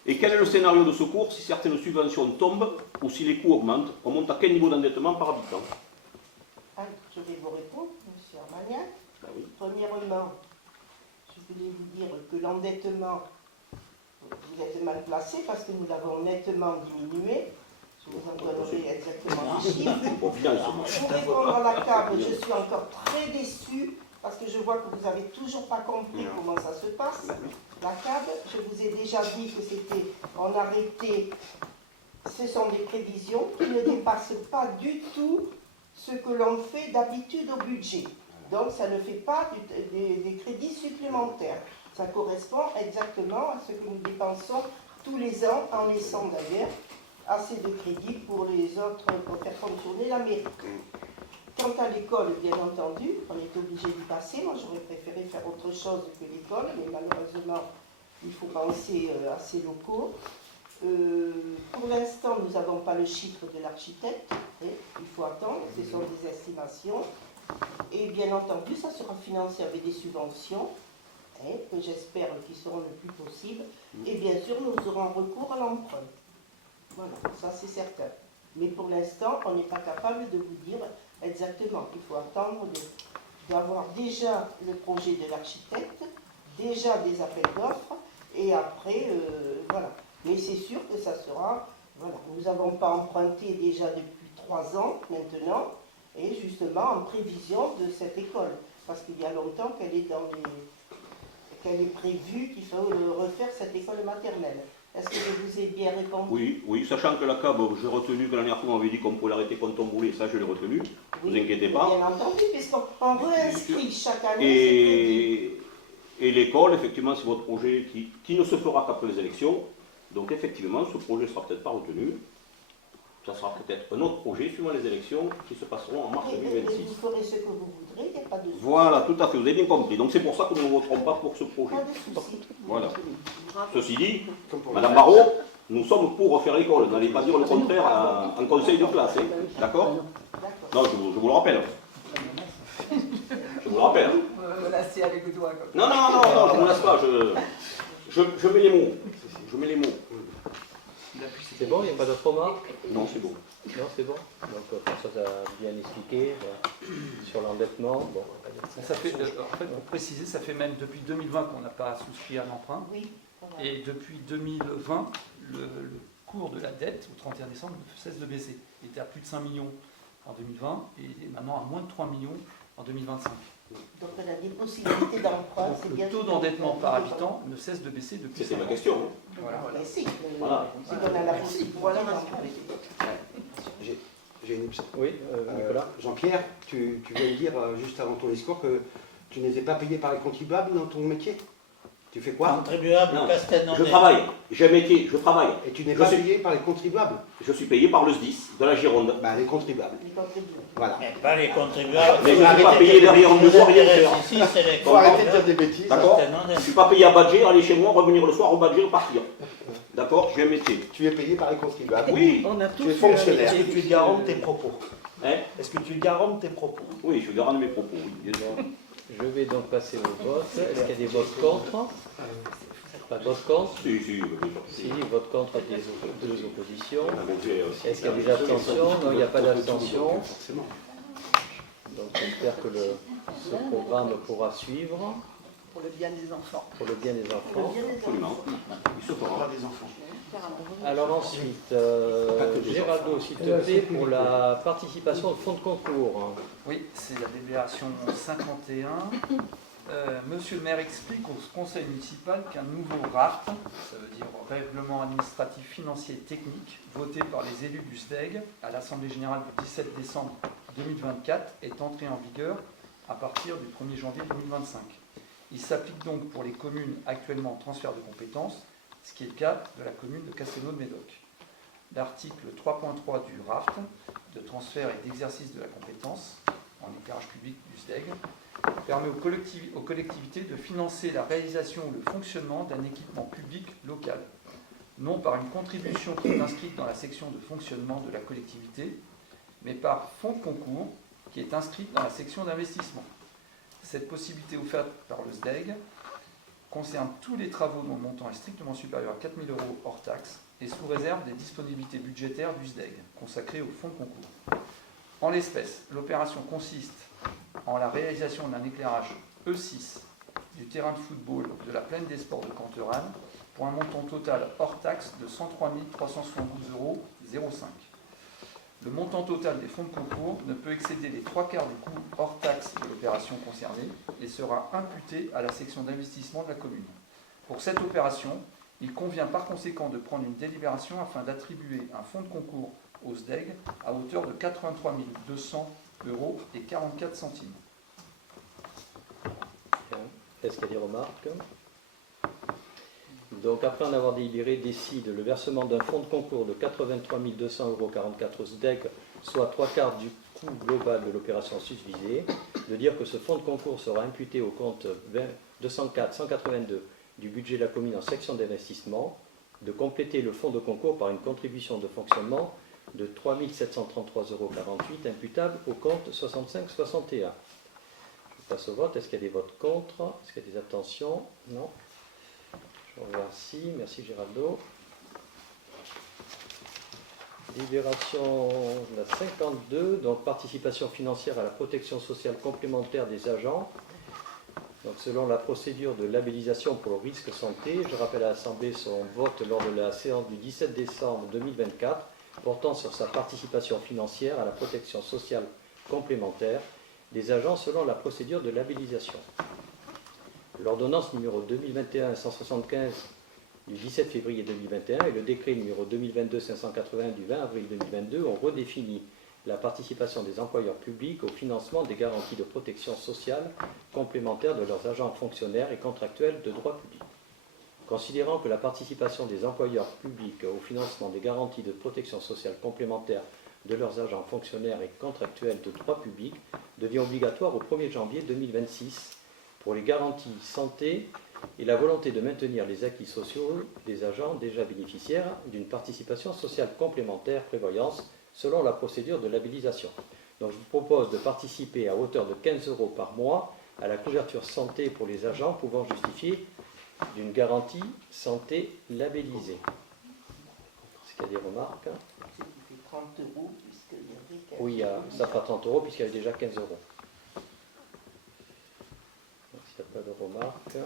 Et quel est le scénario de secours si certaines subventions tombent ou si les coûts augmentent? On monte à quel niveau d'endettement par habitant? Ah, je vais vous répondre, M. Armagnac. Ben oui. Premièrement, je voulais vous dire que l'endettement, vous êtes mal placé parce que nous l'avons nettement diminué. Je vous en donnerai exactement les chiffres. Bon, finance. Pour répondre à la CAB, je suis encore très déçue parce que je vois que vous n'avez toujours pas compris comment ça se passe. La CAB, je vous ai déjà dit que c'était en arrêté, ce sont des prévisions qui ne dépassent pas du tout ce que l'on fait d'habitude au budget. Donc ça ne fait pas des crédits supplémentaires. Ça correspond exactement à ce que nous dépensons tous les ans, en laissant d'ailleurs assez de crédits pour les autres, pour faire fonctionner la mairie. Quant à l'école, bien entendu, on est obligé d'y passer. Moi, j'aurais préféré faire autre chose que l'école, mais malheureusement, il faut penser à ces locaux. Pour l'instant, nous n'avons pas le chiffre de l'architecte. Il faut attendre, ce sont des estimations. Et bien entendu, ça sera financé avec des subventions, que j'espère qui seront le plus possible. Et bien sûr, nous aurons recours à l'emprunt. Voilà, ça c'est certain. Mais pour l'instant, on n'est pas capable de vous dire exactement. Il faut attendre d'avoir déjà le projet de l'architecte, déjà des appels d'offres, et après, voilà. Mais c'est sûr que ça sera, voilà. Nous n'avons pas emprunté déjà depuis 3 ans maintenant, et justement en prévision de cette école. Parce qu'il y a longtemps qu'elle est qu'elle est prévue, qu'il faut refaire cette école maternelle. Est-ce que je vous ai bien répondu? Oui, sachant que la CAB, j'ai retenu que la dernière fois on avait dit qu'on pouvait l'arrêter quand on voulait, ça je l'ai retenu, ne vous inquiétez pas. Bien entendu, puisqu'on réinscrit chaque année. Et l'école, effectivement, c'est votre projet qui ne se fera qu'après les élections, donc effectivement, ce projet ne sera peut-être pas retenu. Ça sera peut-être un autre projet suivant les élections qui se passeront en mars 2026. Vous ferez ce que vous voudrez, il n'y a pas de souci. Voilà, tout à fait, vous avez bien compris. Donc c'est pour ça que nous ne voterons pas pour ce projet. Pas de souci. Voilà. Ceci dit, Madame Barrault, nous sommes pour refaire l'école. N'allez pas dire le contraire en conseil de classe. Hein. D'accord? Non, je vous le rappelle. Je vous le rappelle. Me lasser avec le doigt. Non, je ne me lasse pas. Je mets les mots. Je mets les mots. C'est bon, il n'y a pas d'autres remarques? Non, c'est bon. Non, c'est bon. Donc, François a bien expliqué sur l'endettement. Bon, Ça fait, en fait, pour préciser, ça fait même depuis 2020 qu'on n'a pas souscrit à l'emprunt. Oui. Voilà. Et depuis 2020, le cours de la dette, au 31 décembre, ne cesse de baisser. Il était à plus de 5 millions en 2020 et il est maintenant à moins de 3 millions en 2025. Donc on a des possibilités d'emprunt. Donc le taux d'endettement par habitant ne cesse de baisser depuis. C'était ma question. Voilà. Mais si, Voilà. c'est qu'on a la possibilité. Voilà. J'ai une... Oui, Nicolas. Jean-Pierre, tu viens de dire juste avant ton discours que tu n'étais pas payé par les contribuables dans ton métier. Tu fais quoi? Contribuable Non, Castelnau. je travaille. J'ai un métier, je travaille. Et tu n'es Je pas sais. payé par les contribuables? Je suis payé par le SDIS de la Gironde. Bah, les contribuables. Les contribuables. Voilà. Mais pas les contribuables. Mais je ne suis pas payé derrière un devoir, rien faire. Ici, c'est les Faut arrêter de dire des bêtises. D'accord? Castelnau. Je ne suis pas payé à badger, aller chez moi, revenir le soir, rebadger, partir. D'accord? J'ai un métier. Tu es payé par les contribuables. Oui. On a tous Tu es fonctionnaire. Est-ce que tu es garant de tes propos? Hein? Est-ce que tu es garant de tes propos? Oui, je suis garant de mes propos. Oui, bien sûr. Je vais donc passer au vote. Est-ce qu'il y a des votes contre? Pas de vote contre? Si, oui. Si, vote contre des deux oppositions. Ah, bon, tu es, Est-ce qu'il y a des abstentions? Non, il n'y a pas d'abstention. Forcément. Donc j'espère que ce programme pourra suivre Pour le bien des enfants. pour le bien des enfants. Absolument. Il se fera. Pas des enfants. Alors ensuite, Géraldo, s'il te plaît, pour la participation au fonds de concours. Oui, c'est la délibération 51. Monsieur le maire explique au conseil municipal qu'un nouveau RAF, ça veut dire Règlement administratif financier et technique, voté par les élus du SDEG à l'Assemblée générale du 17 décembre 2024, est entré en vigueur à partir du 1er janvier 2025. Il s'applique donc pour les communes actuellement en transfert de compétences, ce qui est le cas de la commune de Castelnau-de-Médoc. L'article 3.3 du RAFT, de transfert et d'exercice de la compétence en éclairage public du SDEG, permet aux collectivités de financer la réalisation ou le fonctionnement d'un équipement public local, non par une contribution qui est inscrite dans la section de fonctionnement de la collectivité, mais par fonds de concours qui est inscrite dans la section d'investissement. Cette possibilité offerte par le SDEG concerne tous les travaux dont le montant est strictement supérieur à 4 000 € hors taxes et sous réserve des disponibilités budgétaires du SDEG consacrées au fonds de concours. En l'espèce, l'opération consiste en la réalisation d'un éclairage E6 du terrain de football de la plaine des sports de Canterane pour un montant total hors taxe de 103 372,05 €. Le montant total des fonds de concours ne peut excéder les 3/4 du coût hors taxe de l'opération concernée et sera imputé à la section d'investissement de la commune. Pour cette opération, il convient par conséquent de prendre une délibération afin d'attribuer un fonds de concours au SDEG à hauteur de 83 200,44 €. Est-ce qu'il y a des remarques? Donc, après en avoir délibéré, décide le versement d'un fonds de concours de 83 200,44 € au SDEC, soit 3/4 du coût global de l'opération susvisée, de dire que ce fonds de concours sera imputé au compte 204-182 du budget de la commune en section d'investissement, de compléter le fonds de concours par une contribution de fonctionnement de 3 733,48 € imputable au compte 65-61. Je passe au vote. Est-ce qu'il y a des votes contre? Est-ce qu'il y a des abstentions? Non. Je vous remercie. Merci Géraldo. Libération de la 52, donc participation financière à la protection sociale complémentaire des agents. Donc selon la procédure de labellisation pour le risque santé, je rappelle à l'Assemblée son vote lors de la séance du 17 décembre 2024 portant sur sa participation financière à la protection sociale complémentaire des agents selon la procédure de labellisation. L'ordonnance numéro 2021-175 du 17 février 2021 et le décret numéro 2022-580 du 20 avril 2022 ont redéfini la participation des employeurs publics au financement des garanties de protection sociale complémentaires de leurs agents fonctionnaires et contractuels de droit public. Considérant que la participation des employeurs publics au financement des garanties de protection sociale complémentaires de leurs agents fonctionnaires et contractuels de droit public devient obligatoire au 1er janvier 2026 pour les garanties santé et la volonté de maintenir les acquis sociaux des agents déjà bénéficiaires d'une participation sociale complémentaire prévoyance selon la procédure de labellisation. Donc je vous propose de participer à hauteur de 15 € par mois à la couverture santé pour les agents pouvant justifier d'une garantie santé labellisée. Est-ce qu'il y a des remarques? C'est qui fait 30 € puisqu'il y avait 15 Oui, ça fera 30 € puisqu'il y avait déjà 15 €. Donc, s'il n'y a pas de remarques.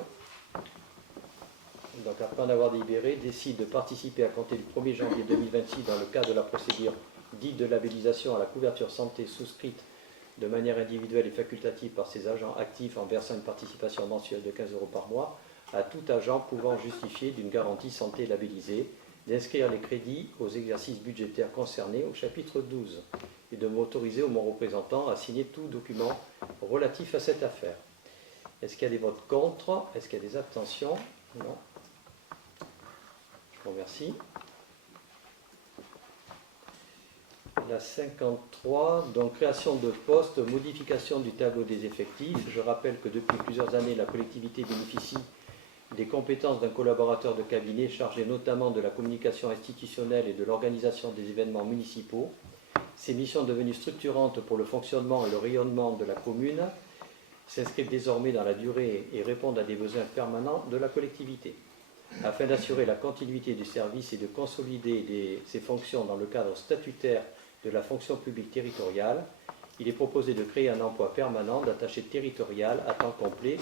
Donc après en avoir délibéré, décide de participer à compter du 1er janvier 2026 dans le cadre de la procédure dite de labellisation à la couverture santé souscrite de manière individuelle et facultative par ses agents actifs en versant une participation mensuelle de 15 € par mois à tout agent pouvant justifier d'une garantie santé labellisée, d'inscrire les crédits aux exercices budgétaires concernés au chapitre 12 et de m'autoriser ou mon représentant à signer tout document relatif à cette affaire. Est-ce qu'il y a des votes contre? Est-ce qu'il y a des abstentions? Non. Je vous remercie. La 53, donc création de postes, modification du tableau des effectifs. Je rappelle que depuis plusieurs années, la collectivité bénéficie des compétences d'un collaborateur de cabinet chargé notamment de la communication institutionnelle et de l'organisation des événements municipaux. Ces missions devenues structurantes pour le fonctionnement et le rayonnement de la commune s'inscrivent désormais dans la durée et répondent à des besoins permanents de la collectivité. Afin d'assurer la continuité du service et de consolider ses fonctions dans le cadre statutaire de la fonction publique territoriale, il est proposé de créer un emploi permanent d'attaché territorial à temps complet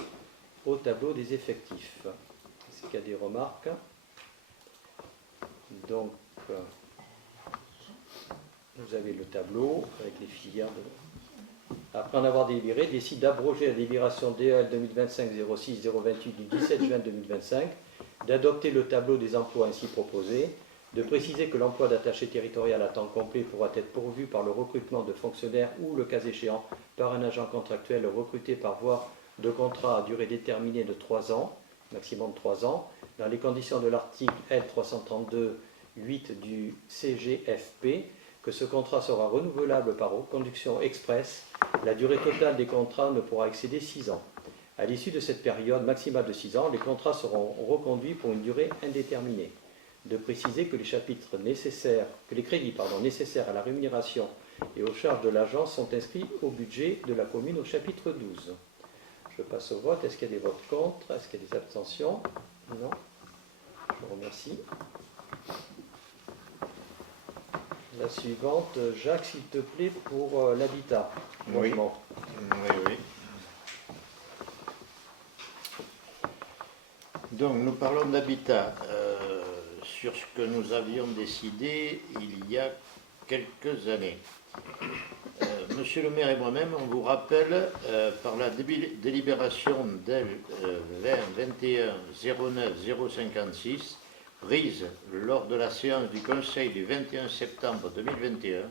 au tableau des effectifs. Est-ce qu'il y a des remarques? Donc, vous avez le tableau avec les filières. Après en avoir délibéré, décide d'abroger la délibération DEL 2025-06-028 du 17 juin 2025, d'adopter le tableau des emplois ainsi proposés, de préciser que l'emploi d'attaché territorial à temps complet pourra être pourvu par le recrutement de fonctionnaires ou, le cas échéant, par un agent contractuel recruté par voie de contrat à durée déterminée de 3 ans, maximum de 3 ans, dans les conditions de l'article L332-8 du CGFP, que ce contrat sera renouvelable par reconduction express. La durée totale des contrats ne pourra excéder 6 ans. À l'issue de cette période maximale de 6 ans, les contrats seront reconduits pour une durée indéterminée. De préciser que les crédits nécessaires à la rémunération et aux charges de l'agent sont inscrits au budget de la commune au chapitre 12. Je passe au vote. Est-ce qu'il y a des votes contre? Est-ce qu'il y a des abstentions? Non. Je vous remercie. La suivante, Jacques, s'il te plaît, pour l'habitat. Oui. Logement. Oui. Donc, nous parlons d'habitat sur ce que nous avions décidé il y a quelques années. Monsieur le maire et moi-même, on vous rappelle, par la délibération DEL 2021-09-056, prise lors de la séance du Conseil du 21 septembre 2021,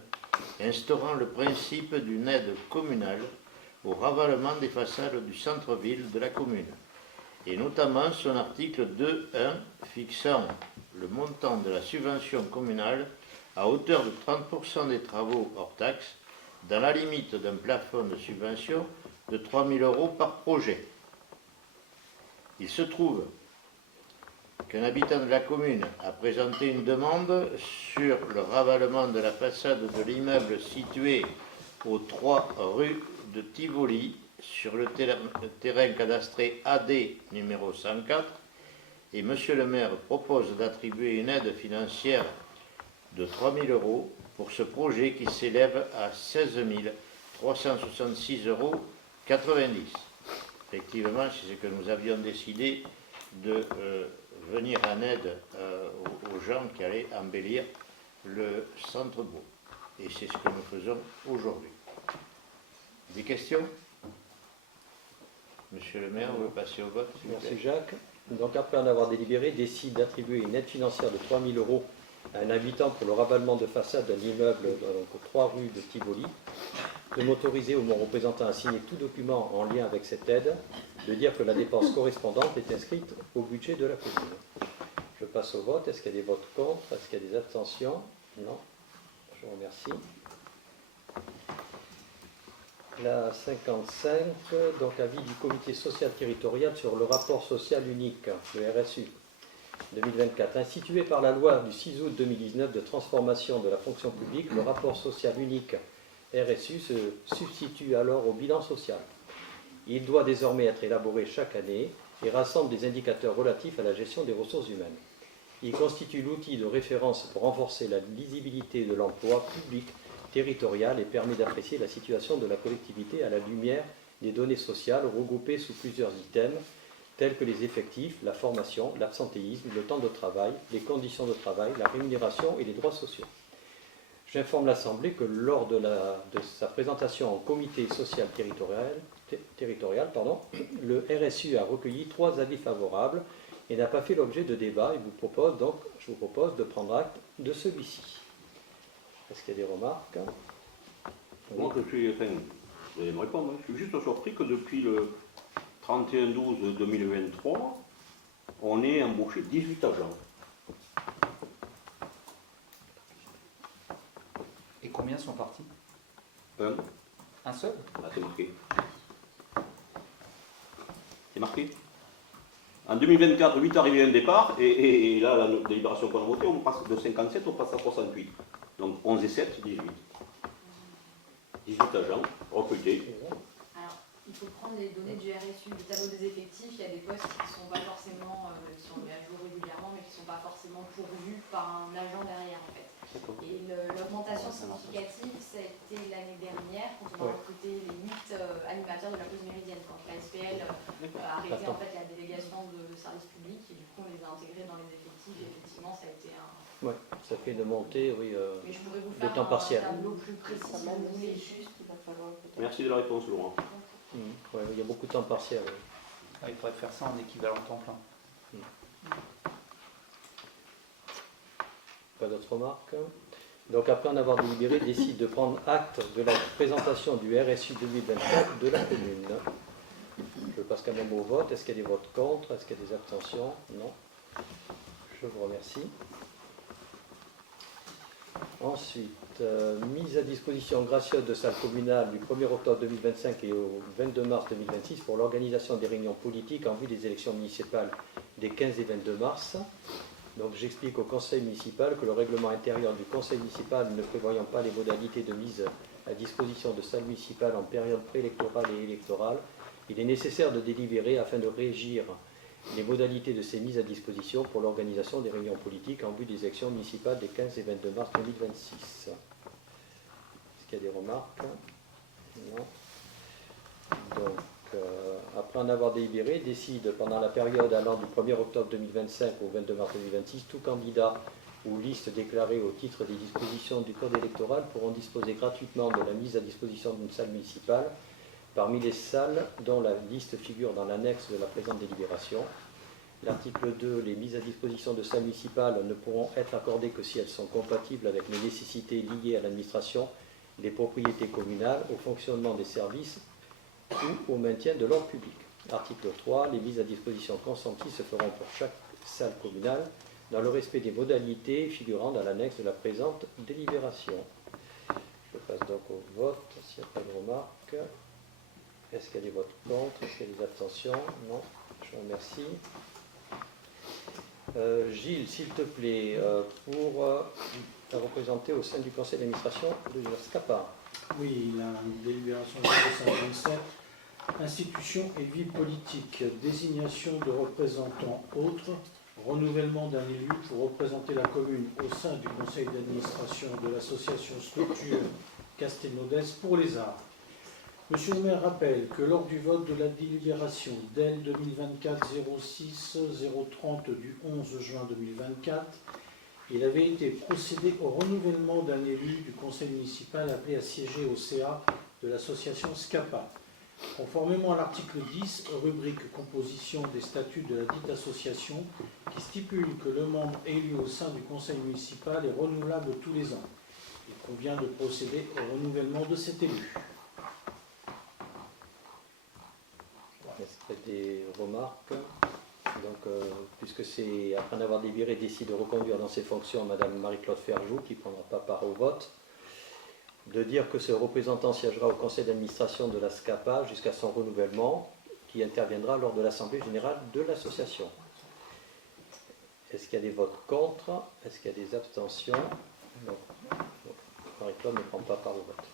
instaurant le principe d'une aide communale au ravalement des façades du centre-ville de la commune. et notamment son article 2.1 fixant le montant de la subvention communale à hauteur de 30% des travaux hors taxes, dans la limite d'un plafond de subvention de 3 000 € par projet. Il se trouve qu'un habitant de la commune a présenté une demande sur le ravalement de la façade de l'immeuble situé aux 3 rue de Tivoli, sur le terrain cadastré AD numéro 104, et Monsieur le maire propose d'attribuer une aide financière de 3 000 € pour ce projet qui s'élève à 16 366,90 €. Effectivement, c'est ce que nous avions décidé de venir en aide aux gens qui allaient embellir le centre-bourg. Et c'est ce que nous faisons aujourd'hui. Des questions? Monsieur le maire, on veut passer au vote, s'il vous plaît. Merci Jacques. Donc après en avoir délibéré, décide d'attribuer une aide financière de 3 000 € à un habitant pour le ravalement de façade d'un immeuble donc, aux 3 rues de Tivoli, de m'autoriser ou mon représentant à signer tout document en lien avec cette aide, de dire que la dépense correspondante est inscrite au budget de la commune. Je passe au vote. Est-ce qu'il y a des votes contre? Est-ce qu'il y a des abstentions? Non. Je vous remercie. La 55, donc avis du comité social territorial sur le rapport social unique, le RSU 2024. Institué par la loi du 6 août 2019 de transformation de la fonction publique, le rapport social unique RSU se substitue alors au bilan social. Il doit désormais être élaboré chaque année et rassemble des indicateurs relatifs à la gestion des ressources humaines. Il constitue l'outil de référence pour renforcer la lisibilité de l'emploi public territorial et permet d'apprécier la situation de la collectivité à la lumière des données sociales regroupées sous plusieurs items tels que les effectifs, la formation, l'absentéisme, le temps de travail, les conditions de travail, la rémunération et les droits sociaux. J'informe l'Assemblée que lors de sa présentation en comité social territorial, le RSU a recueilli 3 avis favorables et n'a pas fait l'objet de débat. Je vous propose de prendre acte de celui-ci. Est-ce qu'il y a des remarques? Moi, je suis, enfin, vous allez me répondre, hein. Je suis juste surpris que depuis le 31/12/2023, on ait embauché 18 agents. Et combien sont partis? Un seul? Là, c'est marqué. C'est marqué. En 2024, 8 arrivées et un départ, et là, la délibération qu'on a votée, on passe de 57, on passe à 68. Donc 11 et 7, 18. 18 agents recrutés. Alors, il faut prendre les données du RSU, du tableau des effectifs. Il y a des postes qui ne sont pas forcément, qui sont mis à jour régulièrement, mais qui ne sont pas forcément pourvus par un agent derrière, en fait. Et l'augmentation significative, ça a été l'année dernière, quand on a recruté les 8 animateurs de la pause méridienne, quand la SPL a arrêté en fait la délégation de service public, et du coup on les a intégrés dans les effectifs, et effectivement ça a été un... Oui, ça fait une montée, oui, Mais je pourrais vous de faire temps partiel. un tableau plus précis si vous voulez. Juste, il va falloir peut-être. Merci de la réponse, Laurent. Ouais, il y a beaucoup de temps partiel. Oui. Ah, il faudrait faire ça en équivalent temps plein. Pas d'autres remarques? Donc après en avoir délibéré, décide de prendre acte de la présentation du RSU 2024 de la commune. Je passe quand même au vote. Est-ce qu'il y a des votes contre? Est-ce qu'il y a des abstentions? Non. Je vous remercie. Ensuite, mise à disposition gracieuse de salle communale du 1er octobre 2025 et au 22 mars 2026 pour l'organisation des réunions politiques en vue des élections municipales des 15 et 22 mars. Donc j'explique au conseil municipal que le règlement intérieur du conseil municipal ne prévoyant pas les modalités de mise à disposition de salles municipales en période préélectorale et électorale, il est nécessaire de délibérer afin de régir les modalités de ces mises à disposition pour l'organisation des réunions politiques en vue des élections municipales des 15 et 22 mars 2026. Est-ce qu'il y a des remarques? Non. Donc, après en avoir délibéré, décide pendant la période allant du 1er octobre 2025 au 22 mars 2026, tout candidat ou liste déclarée au titre des dispositions du code électoral pourront disposer gratuitement de la mise à disposition d'une salle municipale parmi les salles dont la liste figure dans l'annexe de la présente délibération. L'article 2, les mises à disposition de salles municipales ne pourront être accordées que si elles sont compatibles avec les nécessités liées à l'administration des propriétés communales, au fonctionnement des services ou au maintien de l'ordre public. Article 3. Les mises à disposition consenties se feront pour chaque salle communale dans le respect des modalités figurant dans l'annexe de la présente délibération. Je passe donc au vote, s'il n'y a pas de remarques. Est-ce qu'il y a des votes contre? Est-ce qu'il y a des abstentions? Non. Je vous remercie. Gilles, s'il te plaît, pour représenter au sein du conseil d'administration de l'URSCAPA. Oui, la délibération 0527, institution et vie politique, désignation de représentants autres, renouvellement d'un élu pour représenter la commune au sein du conseil d'administration de l'association structure Castelnaudès pour les arts. Monsieur le maire rappelle que lors du vote de la délibération DEL 2024-06-030 du 11 juin 2024, il avait été procédé au renouvellement d'un élu du conseil municipal appelé à siéger au CA de l'association SCAPA. Conformément à l'article 10, rubrique composition des statuts de la dite association, qui stipule que le membre élu au sein du conseil municipal est renouvelable tous les ans. Il convient de procéder au renouvellement de cet élu. Est-ce qu'il y a des remarques? Donc, puisque c'est, après en avoir délibéré, décide de reconduire dans ses fonctions Madame Marie-Claude Ferjou, qui ne prendra pas part au vote, de dire que ce représentant siégera au conseil d'administration de la SCAPA jusqu'à son renouvellement, qui interviendra lors de l'assemblée générale de l'association. Est-ce qu'il y a des votes contre? Est-ce qu'il y a des abstentions? Non. Marie-Claude ne prend pas part au vote.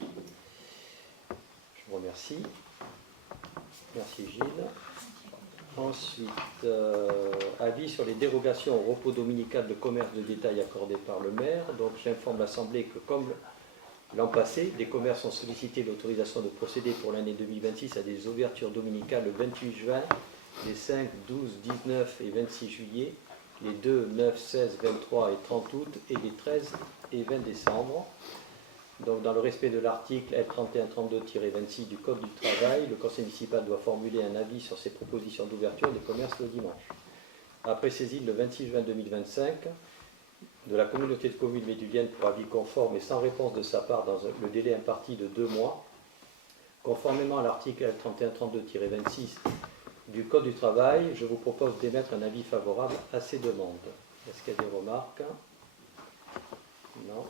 Je vous remercie. Merci Gilles. Ensuite, avis sur les dérogations au repos dominical de commerce de détail accordé par le maire. Donc j'informe l'Assemblée que comme l'an passé, des commerces ont sollicité l'autorisation de procéder pour l'année 2026 à des ouvertures dominicales le 28 juin, les 5, 12, 19 et 26 juillet, les 2, 9, 16, 23 et 30 août et les 13 et 20 décembre. Donc, dans le respect de l'article L3132-26 du Code du travail, le conseil municipal doit formuler un avis sur ces propositions d'ouverture des commerces le dimanche. Après saisine le 26 juin 2025 de la communauté de communes médulienne pour avis conforme et sans réponse de sa part dans le délai imparti de 2 mois, conformément à l'article L3132-26 du Code du travail, je vous propose d'émettre un avis favorable à ces demandes. Est-ce qu'il y a des remarques? Non.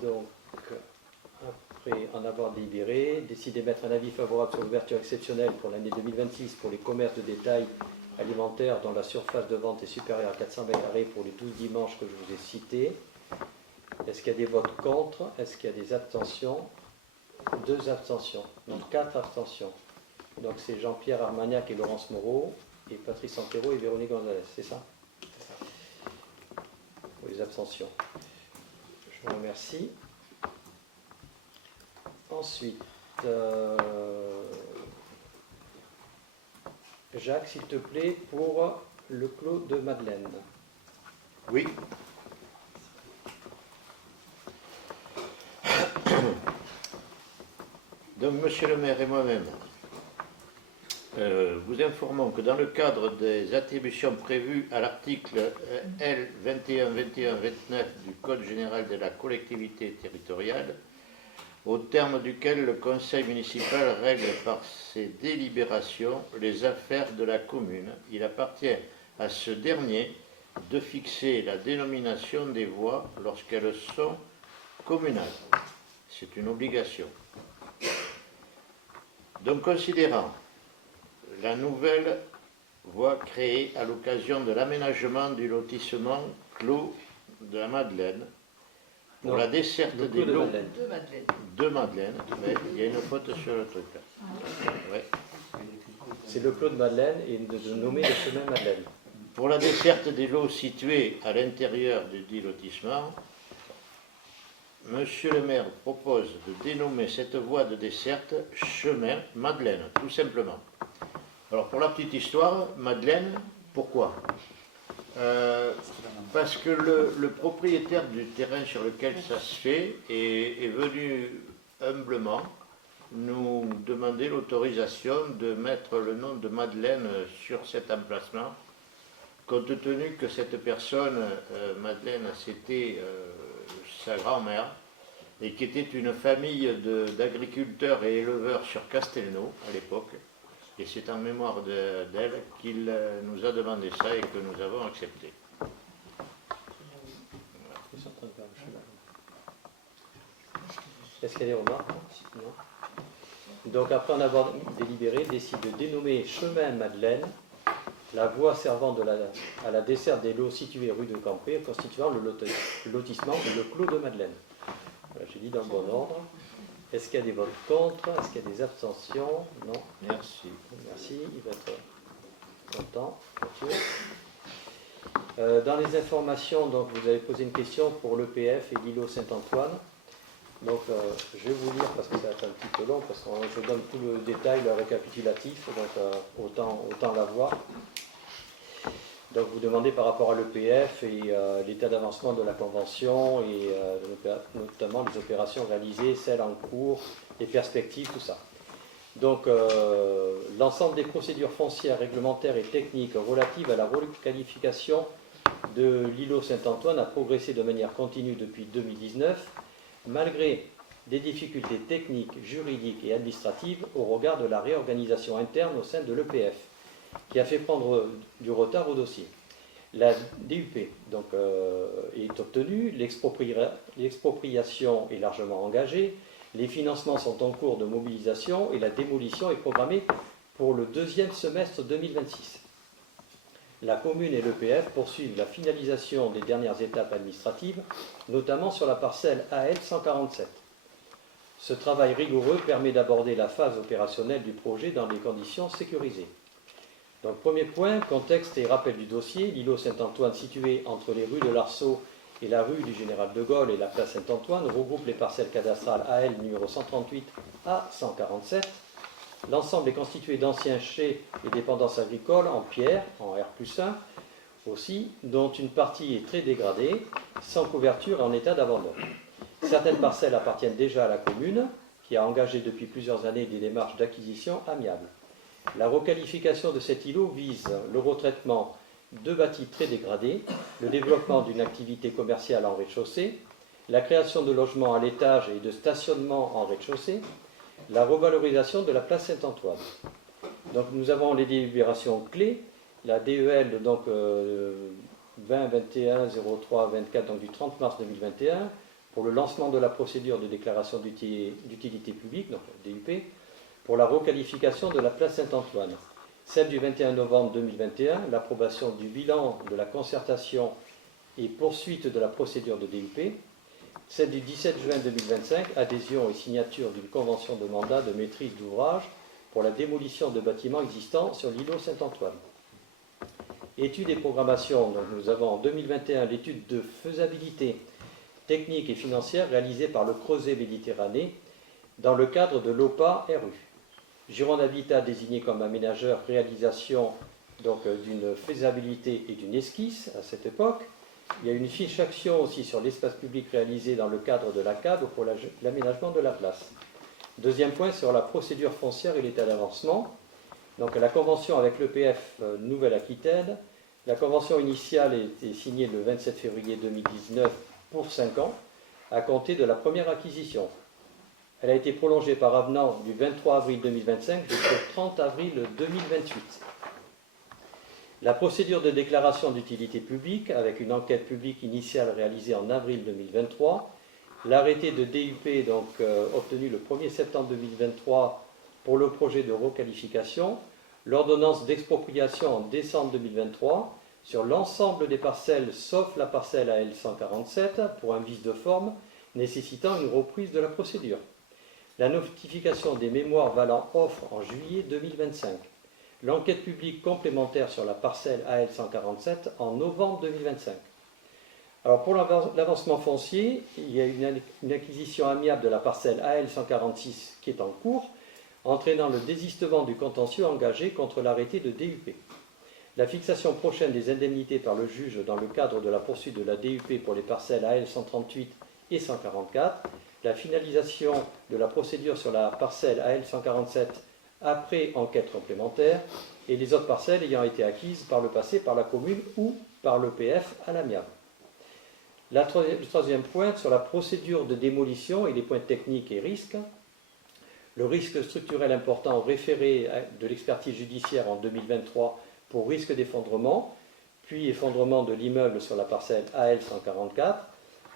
Donc, après en avoir délibéré, décider d'émettre un avis favorable sur l'ouverture exceptionnelle pour l'année 2026 pour les commerces de détail alimentaires dont la surface de vente est supérieure à 400 m² pour les 12 dimanches que je vous ai cités. Est-ce qu'il y a des votes contre? Est-ce qu'il y a des abstentions? 2 abstentions, donc 4 abstentions. Donc c'est Jean-Pierre Armagnac et Laurence Moreau, et Patrice Antero et Véronique Gonzalez, c'est ça? Pour les abstentions. Je vous remercie. Ensuite, Jacques, s'il te plaît, pour le clos de Madeleine. Oui. Donc, monsieur le maire et moi-même, vous informons que dans le cadre des attributions prévues à l'article L 21-21-29 du Code général de la collectivité territoriale, au terme duquel le conseil municipal règle par ses délibérations les affaires de la commune, il appartient à ce dernier de fixer la dénomination des voies lorsqu'elles sont communales. C'est une obligation. Donc, considérant la nouvelle voie créée à l'occasion de l'aménagement du lotissement Clos de la Madeleine pour non, la desserte des de lots Madeleine. de Madeleine. Ouais, il y a une faute sur le truc là. Ouais. C'est le clos de Madeleine et de nommer le chemin Madeleine. Pour la desserte des lots situés à l'intérieur du dit lotissement, monsieur le maire propose de dénommer cette voie de desserte chemin Madeleine, tout simplement. Alors pour la petite histoire, Madeleine, pourquoi? Parce que le propriétaire du terrain sur lequel ça se fait est venu humblement nous demander l'autorisation de mettre le nom de Madeleine sur cet emplacement, compte tenu que cette personne, Madeleine, c'était sa grand-mère, et qui était une famille d'agriculteurs et éleveurs sur Castelnau à l'époque. Et c'est en mémoire d'elle qu'il nous a demandé ça et que nous avons accepté. Est-ce qu'il y a des remarques? Non. Donc après en avoir délibéré, décide de dénommer chemin Madeleine la voie servant à la desserte des lots situés rue de Campé, constituant le lotissement le Clos de Madeleine. Voilà, j'ai dit dans le bon ordre. Est-ce qu'il y a des votes contre? Est-ce qu'il y a des abstentions? Non. Merci. Merci, il va être content. Dans les informations, donc, vous avez posé une question pour l'EPF et l'îlot Saint-Antoine. Donc, je vais vous lire parce que ça va être un petit peu long, parce que je donne tout le détail, le récapitulatif, donc autant l'avoir. Donc, vous demandez par rapport à l'EPF et l'état d'avancement de la convention et notamment les opérations réalisées, celles en cours, les perspectives, tout ça. Donc, l'ensemble des procédures foncières, réglementaires et techniques relatives à la requalification de l'îlot Saint-Antoine a progressé de manière continue depuis 2019, malgré des difficultés techniques, juridiques et administratives au regard de la réorganisation interne au sein de l'EPF, qui a fait prendre du retard au dossier. La DUP donc, est obtenue, l'expropriation est largement engagée, les financements sont en cours de mobilisation et la démolition est programmée pour le deuxième semestre 2026. La commune et l'EPF poursuivent la finalisation des dernières étapes administratives, notamment sur la parcelle AL 147. Ce travail rigoureux permet d'aborder la phase opérationnelle du projet dans des conditions sécurisées. Donc, premier point, contexte et rappel du dossier. L'îlot Saint-Antoine, situé entre les rues de l'Arceau et la rue du Général de Gaulle et la place Saint-Antoine, regroupe les parcelles cadastrales AL numéro 138 à 147. L'ensemble est constitué d'anciens chais et dépendances agricoles en pierre, en R+1 aussi, dont une partie est très dégradée, sans couverture et en état d'abandon. Certaines parcelles appartiennent déjà à la commune, qui a engagé depuis plusieurs années des démarches d'acquisition amiables. La requalification de cet îlot vise le retraitement de bâtis très dégradés, le développement d'une activité commerciale en rez-de-chaussée, la création de logements à l'étage et de stationnement en rez-de-chaussée, la revalorisation de la place Saint-Antoine. Donc nous avons les délibérations clés, la DEL donc 20 21 03 24 donc du 30 mars 2021 pour le lancement de la procédure de déclaration d'utilité publique, donc DUP, pour la requalification de la place Saint-Antoine. Celle du 21 novembre 2021, l'approbation du bilan de la concertation et poursuite de la procédure de DUP. Celle du 17 juin 2025, adhésion et signature d'une convention de mandat de maîtrise d'ouvrage pour la démolition de bâtiments existants sur l'îlot Saint-Antoine. Études et programmation, donc nous avons en 2021 l'étude de faisabilité technique et financière réalisée par le Creuset Méditerranée dans le cadre de l'OPA-RU. Gironde Habitat désigné comme aménageur, réalisation d'une faisabilité et d'une esquisse à cette époque. Il y a une fiche action aussi sur l'espace public réalisé dans le cadre de la CAD pour l'aménagement de la place. Deuxième point sur la procédure foncière et l'état d'avancement. Donc la convention avec l'EPF Nouvelle-Aquitaine. La convention initiale a été signée le 27 février 2019 pour 5 ans, à compter de la première acquisition. Elle a été prolongée par avenant du 23 avril 2025 jusqu'au 30 avril 2028. La procédure de déclaration d'utilité publique, avec une enquête publique initiale réalisée en avril 2023, l'arrêté de DUP obtenu le 1er septembre 2023 pour le projet de requalification, l'ordonnance d'expropriation en décembre 2023 sur l'ensemble des parcelles sauf la parcelle AL 147 pour un vice de forme nécessitant une reprise de la procédure. La notification des mémoires valant offre en juillet 2025. L'enquête publique complémentaire sur la parcelle AL 147 en novembre 2025. Alors pour l'avancement foncier, il y a une acquisition amiable de la parcelle AL 146 qui est en cours, entraînant le désistement du contentieux engagé contre l'arrêté de DUP. La fixation prochaine des indemnités par le juge dans le cadre de la poursuite de la DUP pour les parcelles AL 138 et 144, la finalisation de la procédure sur la parcelle AL 147 après enquête complémentaire et les autres parcelles ayant été acquises par le passé par la commune ou par l'EPF à l'amiable. Le troisième point sur la procédure de démolition et les points techniques et risques. Le risque structurel important référé de l'expertise judiciaire en 2023 pour risque d'effondrement, puis effondrement de l'immeuble sur la parcelle AL 144.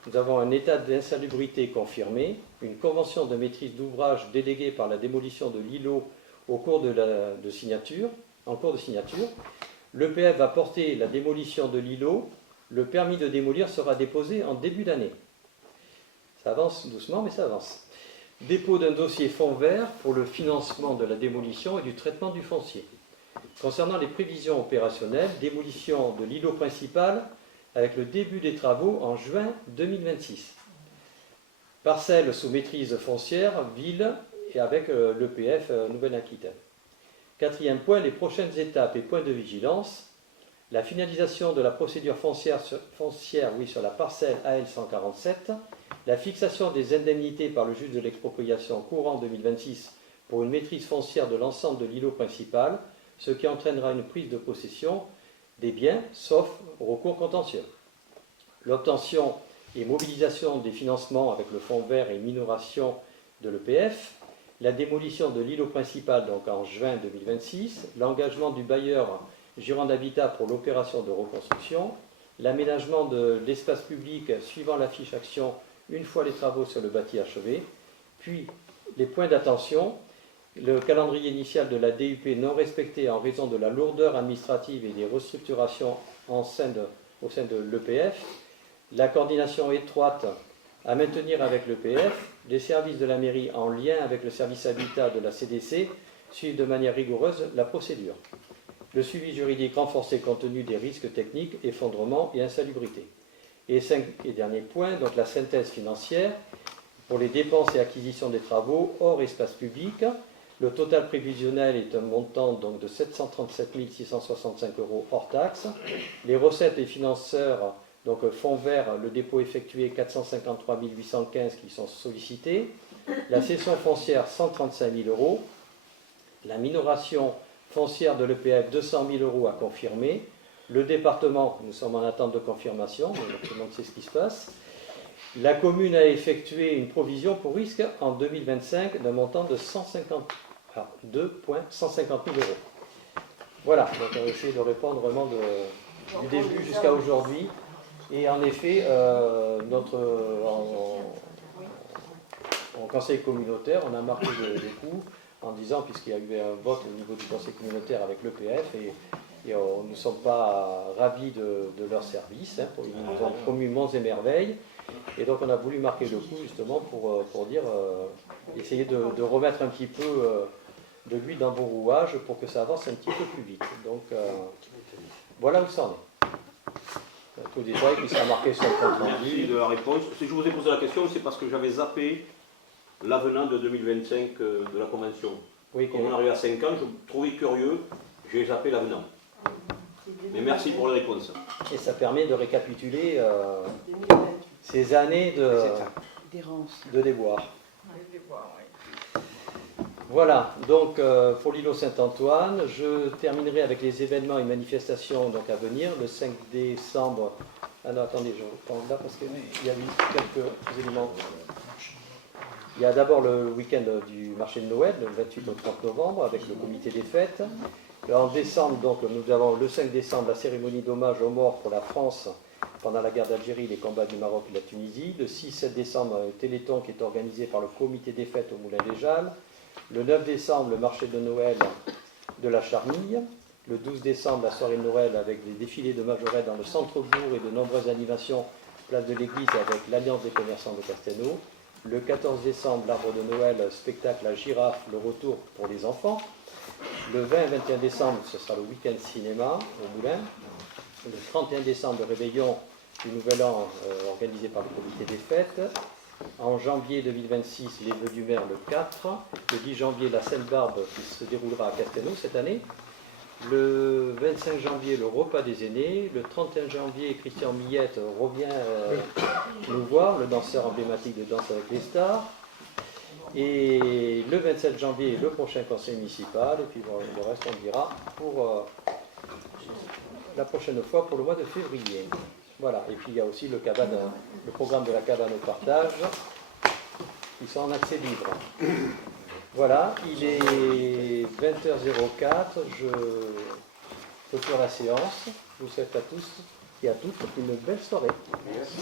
Nous avons un état d'insalubrité confirmé, une convention de maîtrise d'ouvrage déléguée par la démolition de l'îlot en cours de signature. L'EPF va porter la démolition de l'îlot. Le permis de démolir sera déposé en début d'année. Ça avance doucement, mais ça avance. Dépôt d'un dossier fonds vert pour le financement de la démolition et du traitement du foncier. Concernant les prévisions opérationnelles, démolition de l'îlot principal avec le début des travaux en juin 2026. Parcelle sous maîtrise foncière, ville et avec l'EPF Nouvelle-Aquitaine. Quatrième point, les prochaines étapes et points de vigilance. La finalisation de la procédure foncière sur la parcelle AL 147, la fixation des indemnités par le juge de l'expropriation courant 2026 pour une maîtrise foncière de l'ensemble de l'îlot principal, ce qui entraînera une prise de possession des biens, sauf recours contentieux. L'obtention et mobilisation des financements avec le fonds vert et minoration de l'EPF, la démolition de l'îlot principal donc en juin 2026, l'engagement du bailleur Gironde Habitat pour l'opération de reconstruction, l'aménagement de l'espace public suivant la fiche action une fois les travaux sur le bâti achevés, puis les points d'attention, le calendrier initial de la DUP non respecté en raison de la lourdeur administrative et des restructurations au sein de l'EPF, la coordination étroite à maintenir avec l'EPF, les services de la mairie en lien avec le service habitat de la CDC suivent de manière rigoureuse la procédure. Le suivi juridique renforcé compte tenu des risques techniques, effondrement et insalubrité. Et dernier point, donc la synthèse financière pour les dépenses et acquisitions des travaux hors espace public. Le total prévisionnel est un montant donc de 737 665 € hors taxes. Les recettes et financeurs, donc fonds vert, le dépôt effectué 453 815 qui sont sollicités. La cession foncière 135 000 €. La minoration foncière de l'EPF 200 000 € à confirmer. Le département, nous sommes en attente de confirmation, tout le monde sait ce qui se passe. La commune a effectué une provision pour risque en 2025 d'un montant de 2,150 000 €. Voilà, donc on va essayer de répondre vraiment du début jusqu'à aujourd'hui. Et en effet, en conseil communautaire, on a marqué des coups en disant, puisqu'il y a eu un vote au niveau du conseil communautaire avec l'EPF, et nous ne sommes pas ravis de leur service, ils nous ont promu monts et merveilles, et donc on a voulu marquer le coup justement pour dire, essayer de remettre un petit peu de l'huile dans vos rouages pour que ça avance un petit peu plus vite. Donc voilà où ça en est. Tout le détail qui sera marqué sur le compte rendu. Merci de la réponse. Si je vous ai posé la question, c'est parce que j'avais zappé l'avenant de 2025 de la Convention. Oui, comme on arrive à 5 ans, je me trouvais curieux, j'ai zappé l'avenant. Mais merci pour la réponse. Et ça permet de récapituler ces années de déboire. Voilà, donc pour l'îlot Saint-Antoine, je terminerai avec les événements et manifestations donc, à venir. Le 5 décembre, ah non, attendez, je reprends là parce qu'il y a eu quelques éléments. Il y a d'abord le week-end du marché de Noël, le 28 au 30 novembre, avec le comité des fêtes. En décembre, donc, nous avons le 5 décembre la cérémonie d'hommage aux morts pour la France pendant la guerre d'Algérie, les combats du Maroc et de la Tunisie. Le 6-7 décembre, un téléthon qui est organisé par le comité des fêtes au Moulin des Jalles. Le 9 décembre, le marché de Noël de la Charmille. Le 12 décembre, la soirée de Noël avec des défilés de majorettes dans le centre-bourg et de nombreuses animations place de l'église avec l'Alliance des commerçants de Castelnau. Le 14 décembre, l'arbre de Noël, spectacle à girafe, le retour pour les enfants. Le 20 et 21 décembre, ce sera le week-end cinéma au Moulin. Le 31 décembre, le réveillon du Nouvel An organisé par le comité des fêtes. En janvier 2026, les vœux du maire le 4. Le 10 janvier, la Sainte-Barbe qui se déroulera à Castelnau cette année. Le 25 janvier, le repas des aînés. Le 31 janvier, Christian Millette revient nous voir, le danseur emblématique de Danse avec les stars. Et le 27 janvier, le prochain conseil municipal. Et puis bon, le reste, on dira pour la prochaine fois, pour le mois de février. Voilà, et puis il y a aussi le programme de la cabane au partage, qui sont en accès libre. Voilà, il est 20h04, je clôture la séance. Je vous souhaite à tous et à toutes une belle soirée. Merci.